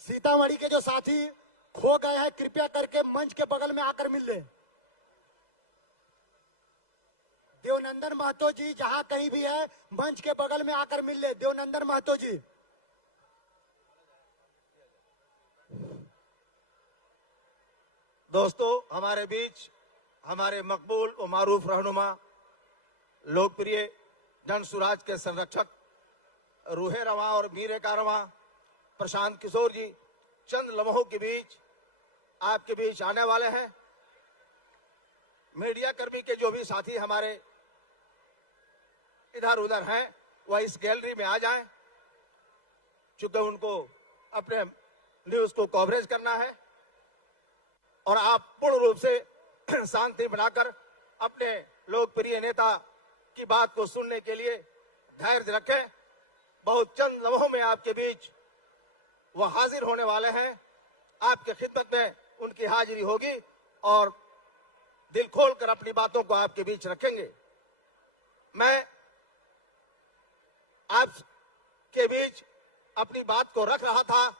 सीतामढ़ी के जो साथी खो गए हैं, कृपया करके मंच के बगल में आकर मिल ले। देवनंदन महतो जी जहां कहीं भी है मंच के बगल में आकर मिल ले। देवनंदन महतो जी, दोस्तों, हमारे बीच हमारे मकबूल और मारूफ रहनुमा, लोकप्रिय जन सुराज के संरक्षक रूहे रवा और मीरे का रवा प्रशांत किशोर जी चंद लम्हों के बीच आपके बीच आने वाले हैं। मीडिया कर्मी के जो भी साथी हमारे इधर उधर हैं वह इस गैलरी में आ जाएं, चूंकि उनको अपने न्यूज को कवरेज करना है और आप पूर्ण रूप से शांति बनाकर अपने लोकप्रिय नेता की बात को सुनने के लिए धैर्य रखें। बहुत चंद लम्हों में आपके बीच वह हाजिर होने वाले हैं। आपके खिदमत में उनकी हाजिरी होगी और दिल खोलकर अपनी बातों को आपके बीच रखेंगे। मैं आपके बीच अपनी बात को रख रहा था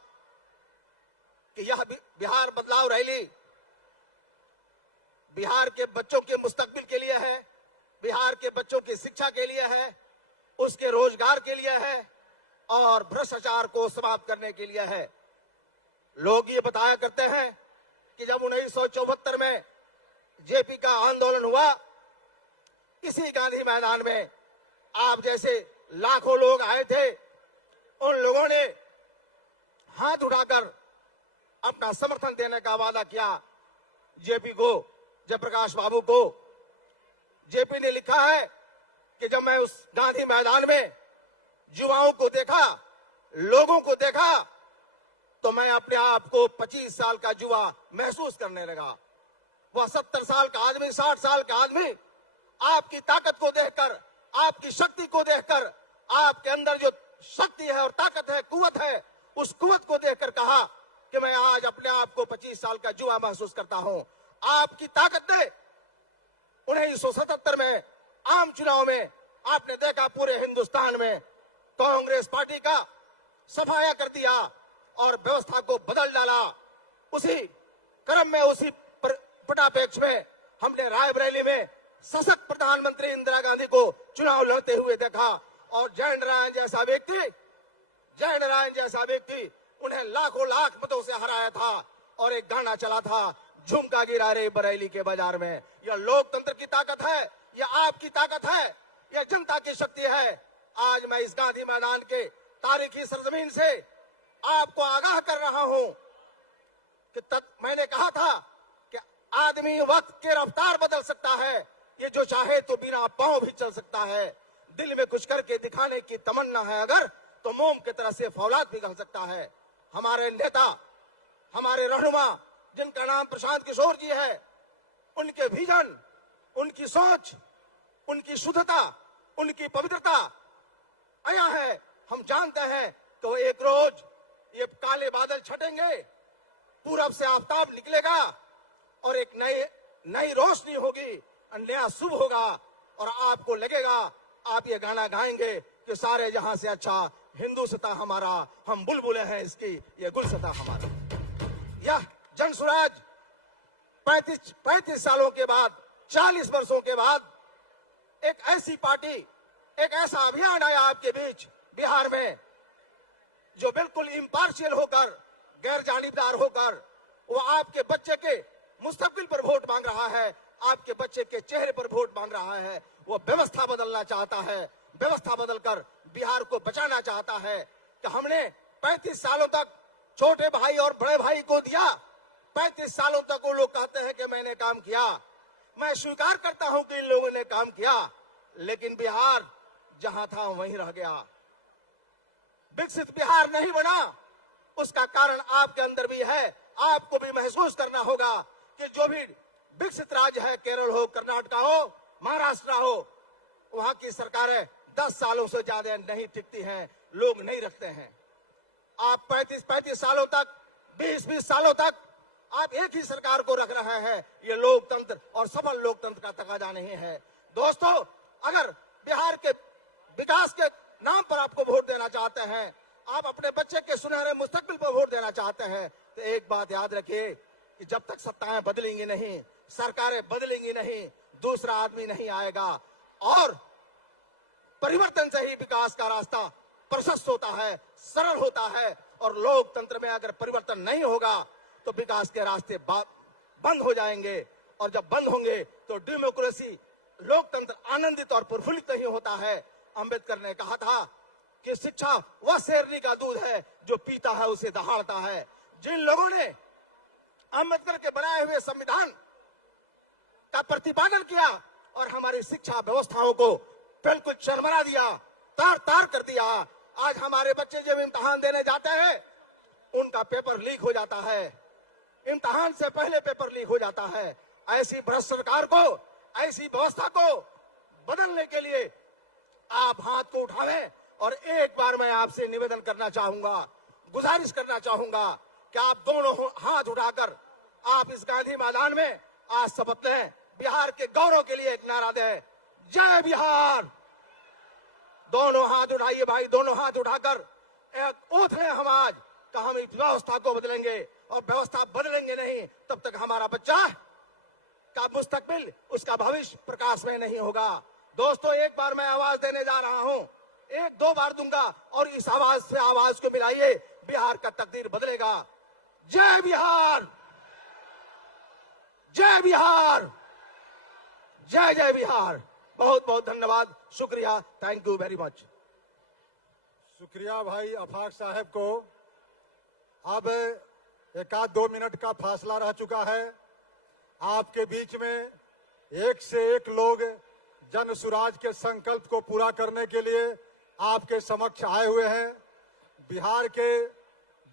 कि यह बिहार बदलाव रैली बिहार के बच्चों के मुस्तकबिल के लिए है, बिहार के बच्चों की शिक्षा के लिए है, उसके रोजगार के लिए है और भ्रष्टाचार को समाप्त करने के लिए है। लोग ये बताया करते हैं कि जब 1974 में जेपी का आंदोलन हुआ, इसी गांधी मैदान में आप जैसे लाखों लोग आए थे। उन लोगों ने हाथ उठाकर अपना समर्थन देने का वादा किया जेपी को, जयप्रकाश बाबू को। जेपी ने लिखा है कि जब मैं उस गांधी मैदान में युवाओं को देखा, लोगों को देखा, तो मैं अपने आप को 25 साल का युवा महसूस करने लगा। वह 70 साल का आदमी, 60 साल का आदमी आपकी ताकत को देखकर, आपकी शक्ति को देखकर, आपके अंदर जो शक्ति है और ताकत है, कुवत है, उस कुवत को देखकर कहा कि मैं आज अपने आप को 25 साल का युवा महसूस करता हूं। आपकी ताकत ने 1977 में आम चुनाव में आपने देखा पूरे हिंदुस्तान में कांग्रेस पार्टी का सफाया कर दिया और व्यवस्था को बदल डाला। उसी क्रम में, उसी पटापेक्ष में हमने रायबरेली में सशक्त प्रधानमंत्री इंदिरा गांधी को चुनाव लड़ते हुए देखा और जयनारायण जैसा व्यक्ति उन्हें लाखों लाख मतों से हराया था और एक गाना चला था, झुमका गिरा रे बरेली के बाजार में। यह लोकतंत्र की ताकत है, यह आपकी ताकत है, यह जनता की शक्ति है। आज मैं इस गांधी मैदान के तारीखी सरजमीन से आपको आगाह कर रहा हूं कि मैंने कहा था कि आदमी वक्त की रफ्तार बदल सकता है, ये जो चाहे तो बिना पांव भी चल सकता है। दिल में कुछ करके दिखाने की तमन्ना है अगर, तो मोम की तरह से फौलाद पिघल सकता है। हमारे नेता, हमारे रहनुमा जिनका नाम प्रशांत किशोर जी है, उनके विजन, उनकी सोच, उनकी शुद्धता, उनकी पवित्रता आया है। हम जानते हैं तो एक रोज ये काले बादल छटेंगे, पूरब से आफताब निकलेगा और एक नई रोशनी होगी, नया शुभ होगा और आपको लगेगा, आप ये गाना गाएंगे कि सारे जहां से अच्छा हिंदुस्ता हमारा, हम बुलबुलें हैं इसकी, ये गुलसता हमारा। यह जन स्वराज 35 सालों के बाद, 40 वर्षों के बाद एक ऐसी पार्टी, एक ऐसा अभियान आया आपके बीच बिहार में, जो बिल्कुल इम्पार्शियल होकर, गैर जानिबदार होकर, वो आपके बच्चे के मुस्तकबिल पर वोट मांग रहा है, आपके बच्चे के चेहरे पर वोट मांग रहा है। वो व्यवस्था बदलना चाहता है, व्यवस्था बदलकर बिहार को बचाना चाहता है। कि हमने 35 सालों तक छोटे भाई और बड़े भाई को दिया, 35 सालों तक वो लोग कहते हैं कि मैंने काम किया। मैं स्वीकार करता हूं कि इन लोगों ने काम किया, लेकिन बिहार जहां था वहीं रह गया, विकसित बिहार नहीं बना। उसका कारण आपके अंदर भी है। आपको भी महसूस करना होगा कि जो भी विकसित राज्य है, केरल हो, कर्नाटक हो, महाराष्ट्र हो, वहां की सरकारें 10 सालों से ज्यादा नहीं टिकती हैं, लोग नहीं रखते हैं। आप 35 सालों तक, 20 सालों तक आप एक ही सरकार को रख रहे हैं। ये लोकतंत्र और सबल लोकतंत्र का तकाजा नहीं है। दोस्तों, अगर बिहार के विकास के नाम पर आपको वोट देना चाहते हैं, आप अपने बच्चे के सुनहरे मुस्तकबिल पर वोट देना चाहते हैं, तो एक बात याद रखिए कि जब तक सत्ताएं बदलेंगी नहीं, सरकारें बदलेंगी नहीं, दूसरा आदमी नहीं आएगा। और परिवर्तन से ही विकास का रास्ता प्रशस्त होता है, सरल होता है। और लोकतंत्र में अगर परिवर्तन नहीं होगा तो विकास के रास्ते बंद हो जाएंगे, और जब बंद होंगे तो डेमोक्रेसी, लोकतंत्र आनंदित और प्रफुल्लित नहीं होता है। अंबेडकर ने कहा था कि शिक्षा वह शेरनी का दूध है जो पीता है उसे दहाड़ता है। जिन लोगों ने अंबेडकर के बनाए हुए संविधान का प्रतिपादन किया और हमारी शिक्षा व्यवस्थाओं को बिल्कुल चरमरा दिया, तार तार कर दिया, आज हमारे बच्चे जब इम्तिहान देने जाते हैं उनका पेपर लीक हो जाता है, इम्तिहान से पहले पेपर लीक हो जाता है। ऐसी भ्रष्ट सरकार को, ऐसी व्यवस्था को बदलने के लिए आप हाथ को उठावें। और एक बार मैं आपसे निवेदन करना चाहूंगा, गुजारिश करना चाहूंगा कि आप दोनों हाथ उठाकर आप इस गांधी मैदान में आज शपथ लें, बिहार के गौरव के लिए एक नारा दें, जय बिहार। दोनों हाथ उठाइए भाई, दोनों हाथ उठाकर एक ओथ है हम आज कि हम इस व्यवस्था को बदलेंगे, और व्यवस्था बदलेंगे नहीं तब तक हमारा बच्चा का मुस्तकबिल, उसका भविष्य प्रकाश में नहीं होगा। दोस्तों, एक बार मैं आवाज देने जा रहा हूं, 1-2 बार दूंगा, और इस आवाज से आवाज को मिलाइए, बिहार का तकदीर बदलेगा। जय बिहार, जय बिहार, जय जय बिहार। बहुत बहुत धन्यवाद, शुक्रिया, थैंक यू वेरी मच। शुक्रिया भाई आफाक साहब को। अब 1-2 मिनट का फासला रह चुका है। आपके बीच में एक से एक लोग जन सुराज के संकल्प को पूरा करने के लिए आपके समक्ष आए हुए हैं। बिहार के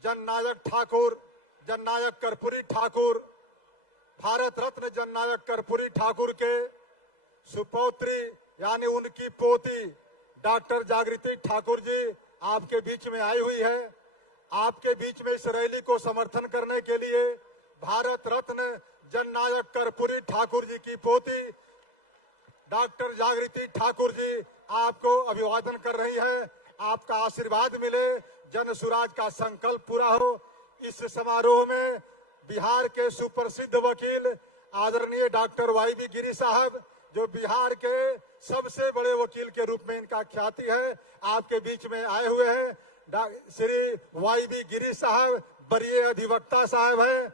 जननायक ठाकुर, जननायक कर्पूरी ठाकुर, भारत रत्न जननायक कर्पूरी ठाकुर के सुपौत्री यानी उनकी पोती डॉक्टर जागृति ठाकुर जी आपके बीच में आई हुई है। आपके बीच में इस रैली को समर्थन करने के लिए भारत रत्न जननायक कर्पूरी ठाकुर जी की पोती डॉक्टर जागृति ठाकुर जी आपको अभिवादन कर रही है। आपका आशीर्वाद मिले, जन सुराज का संकल्प पूरा हो। इस समारोह में बिहार के सुप्रसिद्ध वकील आदरणीय डॉक्टर YB गिरी साहब, जो बिहार के सबसे बड़े वकील के रूप में इनका ख्याति है, आपके बीच में आए हुए हैं। श्री YB गिरी साहब वरीय अधिवक्ता साहब हैं।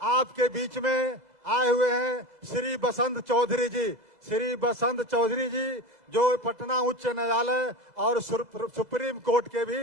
आपके बीच में आए हुए हैं श्री बसंत चौधरी जी। श्री बसंत चौधरी जी जो पटना उच्च न्यायालय और सुप्रीम कोर्ट के भी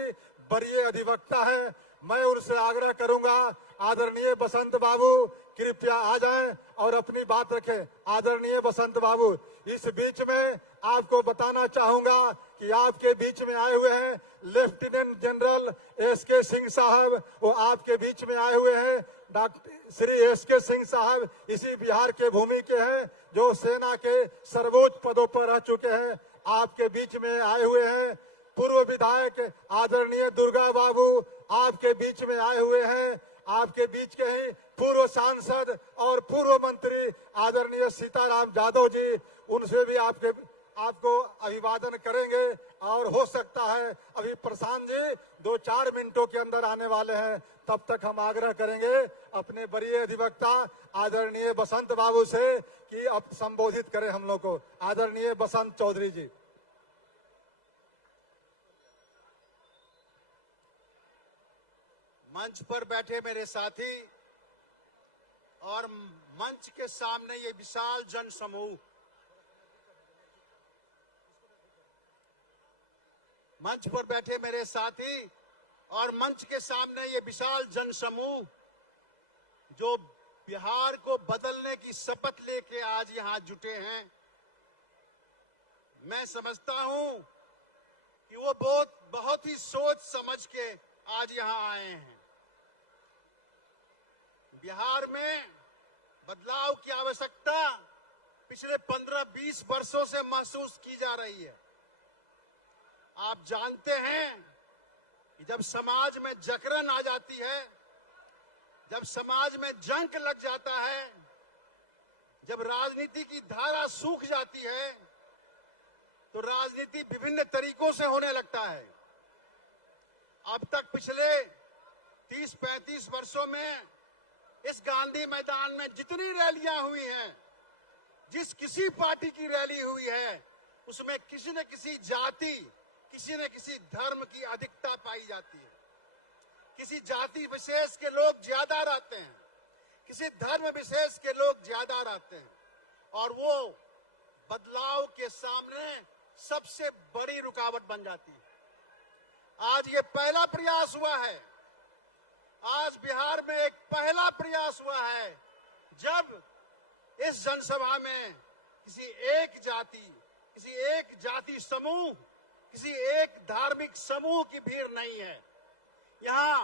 वरीय अधिवक्ता है। मैं उनसे आग्रह करूंगा, आदरणीय बसंत बाबू कृपया आ जाएं और अपनी बात रखें। आदरणीय बसंत बाबू, इस बीच में आपको बताना चाहूंगा कि आपके बीच में आए हुए हैं लेफ्टिनेंट जनरल एसके सिंह साहब, वो आपके बीच में आए हुए हैं। डॉक्टर श्री एसके सिंह साहब इसी बिहार के भूमि के हैं, जो सेना के सर्वोच्च पदों पर रह चुके हैं, आपके बीच में आए हुए हैं। पूर्व विधायक आदरणीय दुर्गा बाबू आपके बीच में आए हुए हैं। आपके बीच के ही पूर्व सांसद और पूर्व मंत्री आदरणीय सीताराम यादव जी, उनसे भी आपको अभिवादन करेंगे। और हो सकता है अभी प्रशांत जी 2-4 मिनटों के अंदर आने वाले हैं, तब तक हम आग्रह करेंगे अपने वरीय अधिवक्ता आदरणीय बसंत बाबू से कि अब संबोधित करें हम लोग को। आदरणीय बसंत चौधरी जी। मंच पर बैठे मेरे साथी और मंच के सामने ये विशाल जन समूह, मंच पर बैठे मेरे साथी और मंच के सामने ये विशाल जन समूह जो बिहार को बदलने की शपथ लेके आज यहां जुटे हैं, मैं समझता हूं कि वो बहुत ही सोच समझ के आज यहां आए हैं। बिहार में बदलाव की आवश्यकता पिछले 15-20 वर्षों से महसूस की जा रही है। आप जानते हैं कि जब समाज में जकड़न आ जाती है, जब समाज में जंक लग जाता है, जब राजनीति की धारा सूख जाती है, तो राजनीति विभिन्न तरीकों से होने लगता है। अब तक पिछले 30-35 वर्षों में इस गांधी मैदान में जितनी रैलियां हुई हैं, जिस किसी पार्टी की रैली हुई है, उसमें किसी न किसी जाति, किसी न किसी धर्म की अधिकता पाई जाती है। किसी जाति विशेष के लोग ज्यादा रहते हैं, किसी धर्म विशेष के लोग ज्यादा रहते हैं, और वो बदलाव के सामने सबसे बड़ी रुकावट बन जाती है। आज ये पहला प्रयास हुआ है, आज बिहार में एक पहला प्रयास हुआ है जब इस जनसभा में किसी एक जाति समूह, किसी एक धार्मिक समूह की भीड़ नहीं है। यहाँ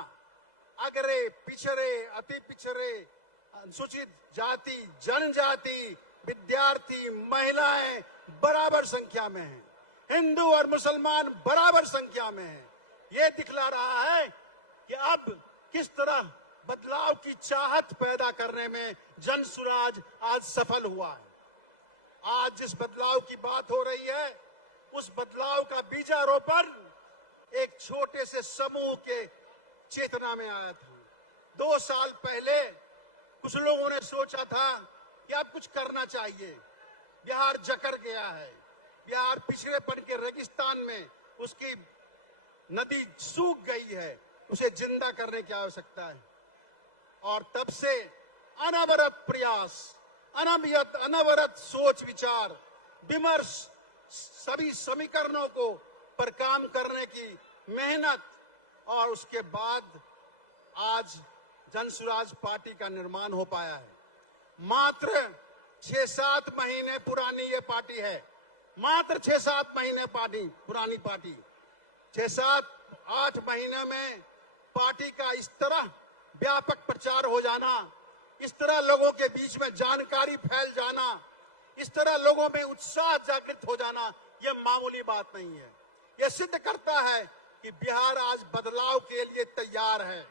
अगरे, पिछड़े, अति पिछड़े, अनुसूचित जाति, जनजाति, विद्यार्थी, महिलाएं बराबर संख्या में हैं, हिंदू और मुसलमान बराबर संख्या में हैं। ये दिखला रहा है कि अब किस तरह बदलाव की चाहत पैदा करने में जन सुराज आज सफल हुआ है। आज जिस बदलाव की बात हो रही है, उस बदलाव का बीजारोपण एक छोटे से समूह के चेतना में आया था। 2 साल पहले कुछ लोगों ने सोचा था कि अब कुछ करना चाहिए, बिहार जकड़ गया है, बिहार पिछड़ेपन के रेगिस्तान में उसकी नदी सूख गई है, उसे जिंदा करने की आवश्यकता है। और तब से अनवरत प्रयास, अनवरत सोच विचार विमर्श, सभी समीकरणों को पर काम करने की मेहनत, और उसके बाद आज जनसुराज पार्टी का निर्माण हो पाया है। मात्र 6-7 महीने पुरानी ये पार्टी है, मात्र 6-7 महीने पुरानी पार्टी। 6-7-8 महीने में पार्टी का इस तरह व्यापक प्रचार हो जाना, इस तरह लोगों के बीच में जानकारी फैल जाना, इस तरह लोगों में उत्साह जागृत हो जाना, यह मामूली बात नहीं है। यह सिद्ध करता है कि बिहार आज बदलाव के लिए तैयार है।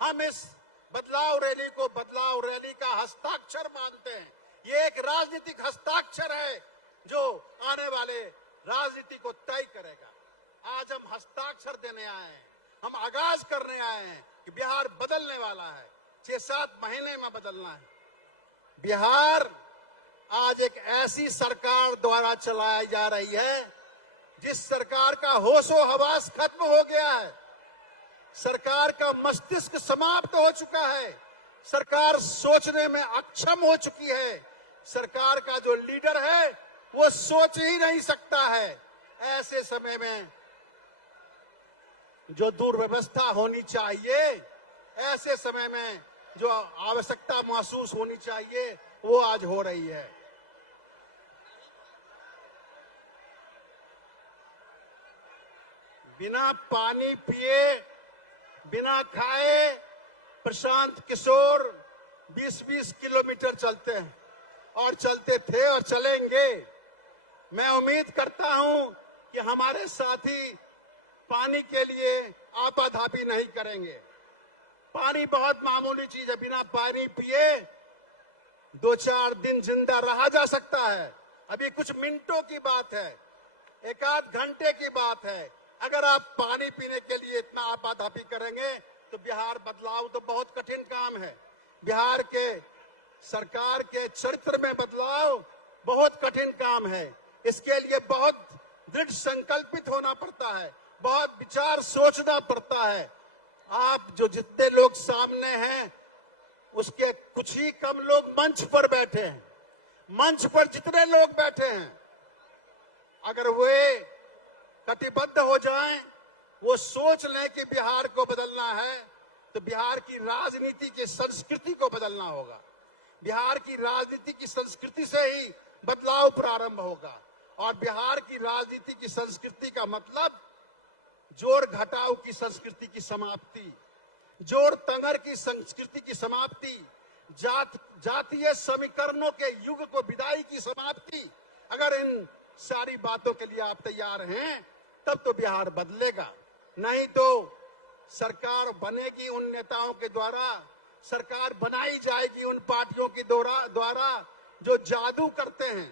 हम इस बदलाव रैली को बदलाव रैली का हस्ताक्षर मानते हैं। ये एक राजनीतिक हस्ताक्षर है जो आने वाले राजनीति को तय करेगा। आज हम हस्ताक्षर देने आए हैं, हम आगाज करने आए हैं कि बिहार बदलने वाला है, 6-7 महीने में बदलना है। बिहार आज एक ऐसी सरकार द्वारा चलाई जा रही है जिस सरकार का होशो हवास खत्म हो गया है, सरकार का मस्तिष्क समाप्त हो चुका है, सरकार सोचने में अक्षम हो चुकी है। सरकार का जो लीडर है वो सोच ही नहीं सकता है। ऐसे समय में जो दुर्व्यवस्था होनी चाहिए, ऐसे समय में जो आवश्यकता महसूस होनी चाहिए, वो आज हो रही है। बिना पानी पिए, बिना खाए प्रशांत किशोर 20-20 किलोमीटर चलते हैं और चलते थे और चलेंगे। मैं उम्मीद करता हूं कि हमारे साथी पानी के लिए आपाधापी नहीं करेंगे। पानी बहुत मामूली चीज है, बिना पानी पिए 2-4 दिन जिंदा रहा जा सकता है। अभी कुछ मिनटों की बात है, 1-आध घंटे की बात है। अगर आप पानी पीने के लिए इतना आपाधापी करेंगे तो बिहार बदलाव तो बहुत कठिन काम है। बिहार के सरकार के चरित्र में बदलाव बहुत कठिन काम है। इसके लिए बहुत दृढ़ संकल्पित होना पड़ता है, बहुत विचार सोचना पड़ता है। आप जो जितने लोग सामने हैं उसके कुछ ही कम लोग मंच पर बैठे हैं। मंच पर जितने लोग बैठे हैं, अगर वे कटिबद्ध हो जाएं, वो सोच लें कि बिहार को बदलना है, तो बिहार की राजनीति की संस्कृति को बदलना होगा। बिहार की राजनीति की संस्कृति से ही बदलाव प्रारंभ होगा। और बिहार की राजनीति की संस्कृति का मतलब जोर घटाव की संस्कृति की समाप्ति, जोर तंगर की संस्कृति की समाप्ति, जातीय समीकरणों के युग को विदाई की समाप्ति। अगर इन सारी बातों के लिए आप तैयार हैं तब तो बिहार बदलेगा, नहीं तो सरकार बनेगी उन नेताओं के द्वारा, सरकार बनाई जाएगी उन पार्टियों के द्वारा जो जादू करते हैं,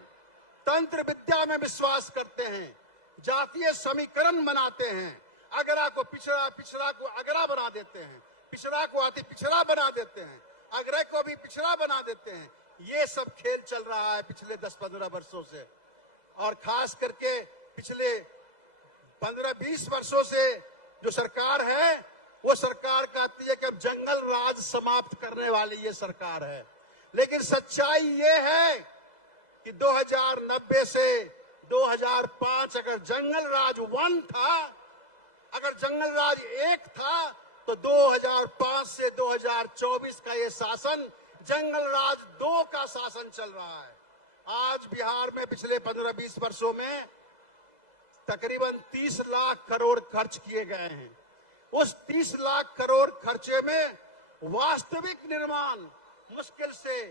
तंत्र विद्या में विश्वास करते हैं, जातीय समीकरण बनाते हैं, अगरा को पिछड़ा, पिछड़ा को अगरा बना देते हैं, पिछड़ा को अति पिछड़ा बना देते हैं, अगरे को भी पिछड़ा बना देते हैं। ये सब खेल चल रहा है पिछले 10-15 वर्षों से, और खास करके पिछले 15-20 वर्षों से जो सरकार है, वो सरकार कहती है कि अब जंगल राज समाप्त करने वाली ये सरकार है। लेकिन सच्चाई ये है कि 2090 से 2005 अगर जंगल राज 1 था, अगर जंगल राज 1 था, तो 2005 से 2024 का ये शासन जंगल राज 2 का शासन चल रहा है। आज बिहार में पिछले 15-20 वर्षों में तकरीबन 30 लाख करोड़ खर्च किए गए हैं। उस 30 लाख करोड़ खर्चे में वास्तविक निर्माण मुश्किल से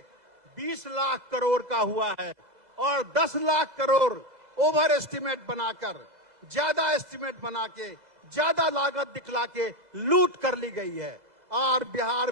20 लाख करोड़ का हुआ है, और 10 लाख करोड़ ओवर एस्टिमेट बनाकर, ज्यादा एस्टिमेट बना के, ज्यादा लागत दिखला के लूट कर ली गई है। और बिहार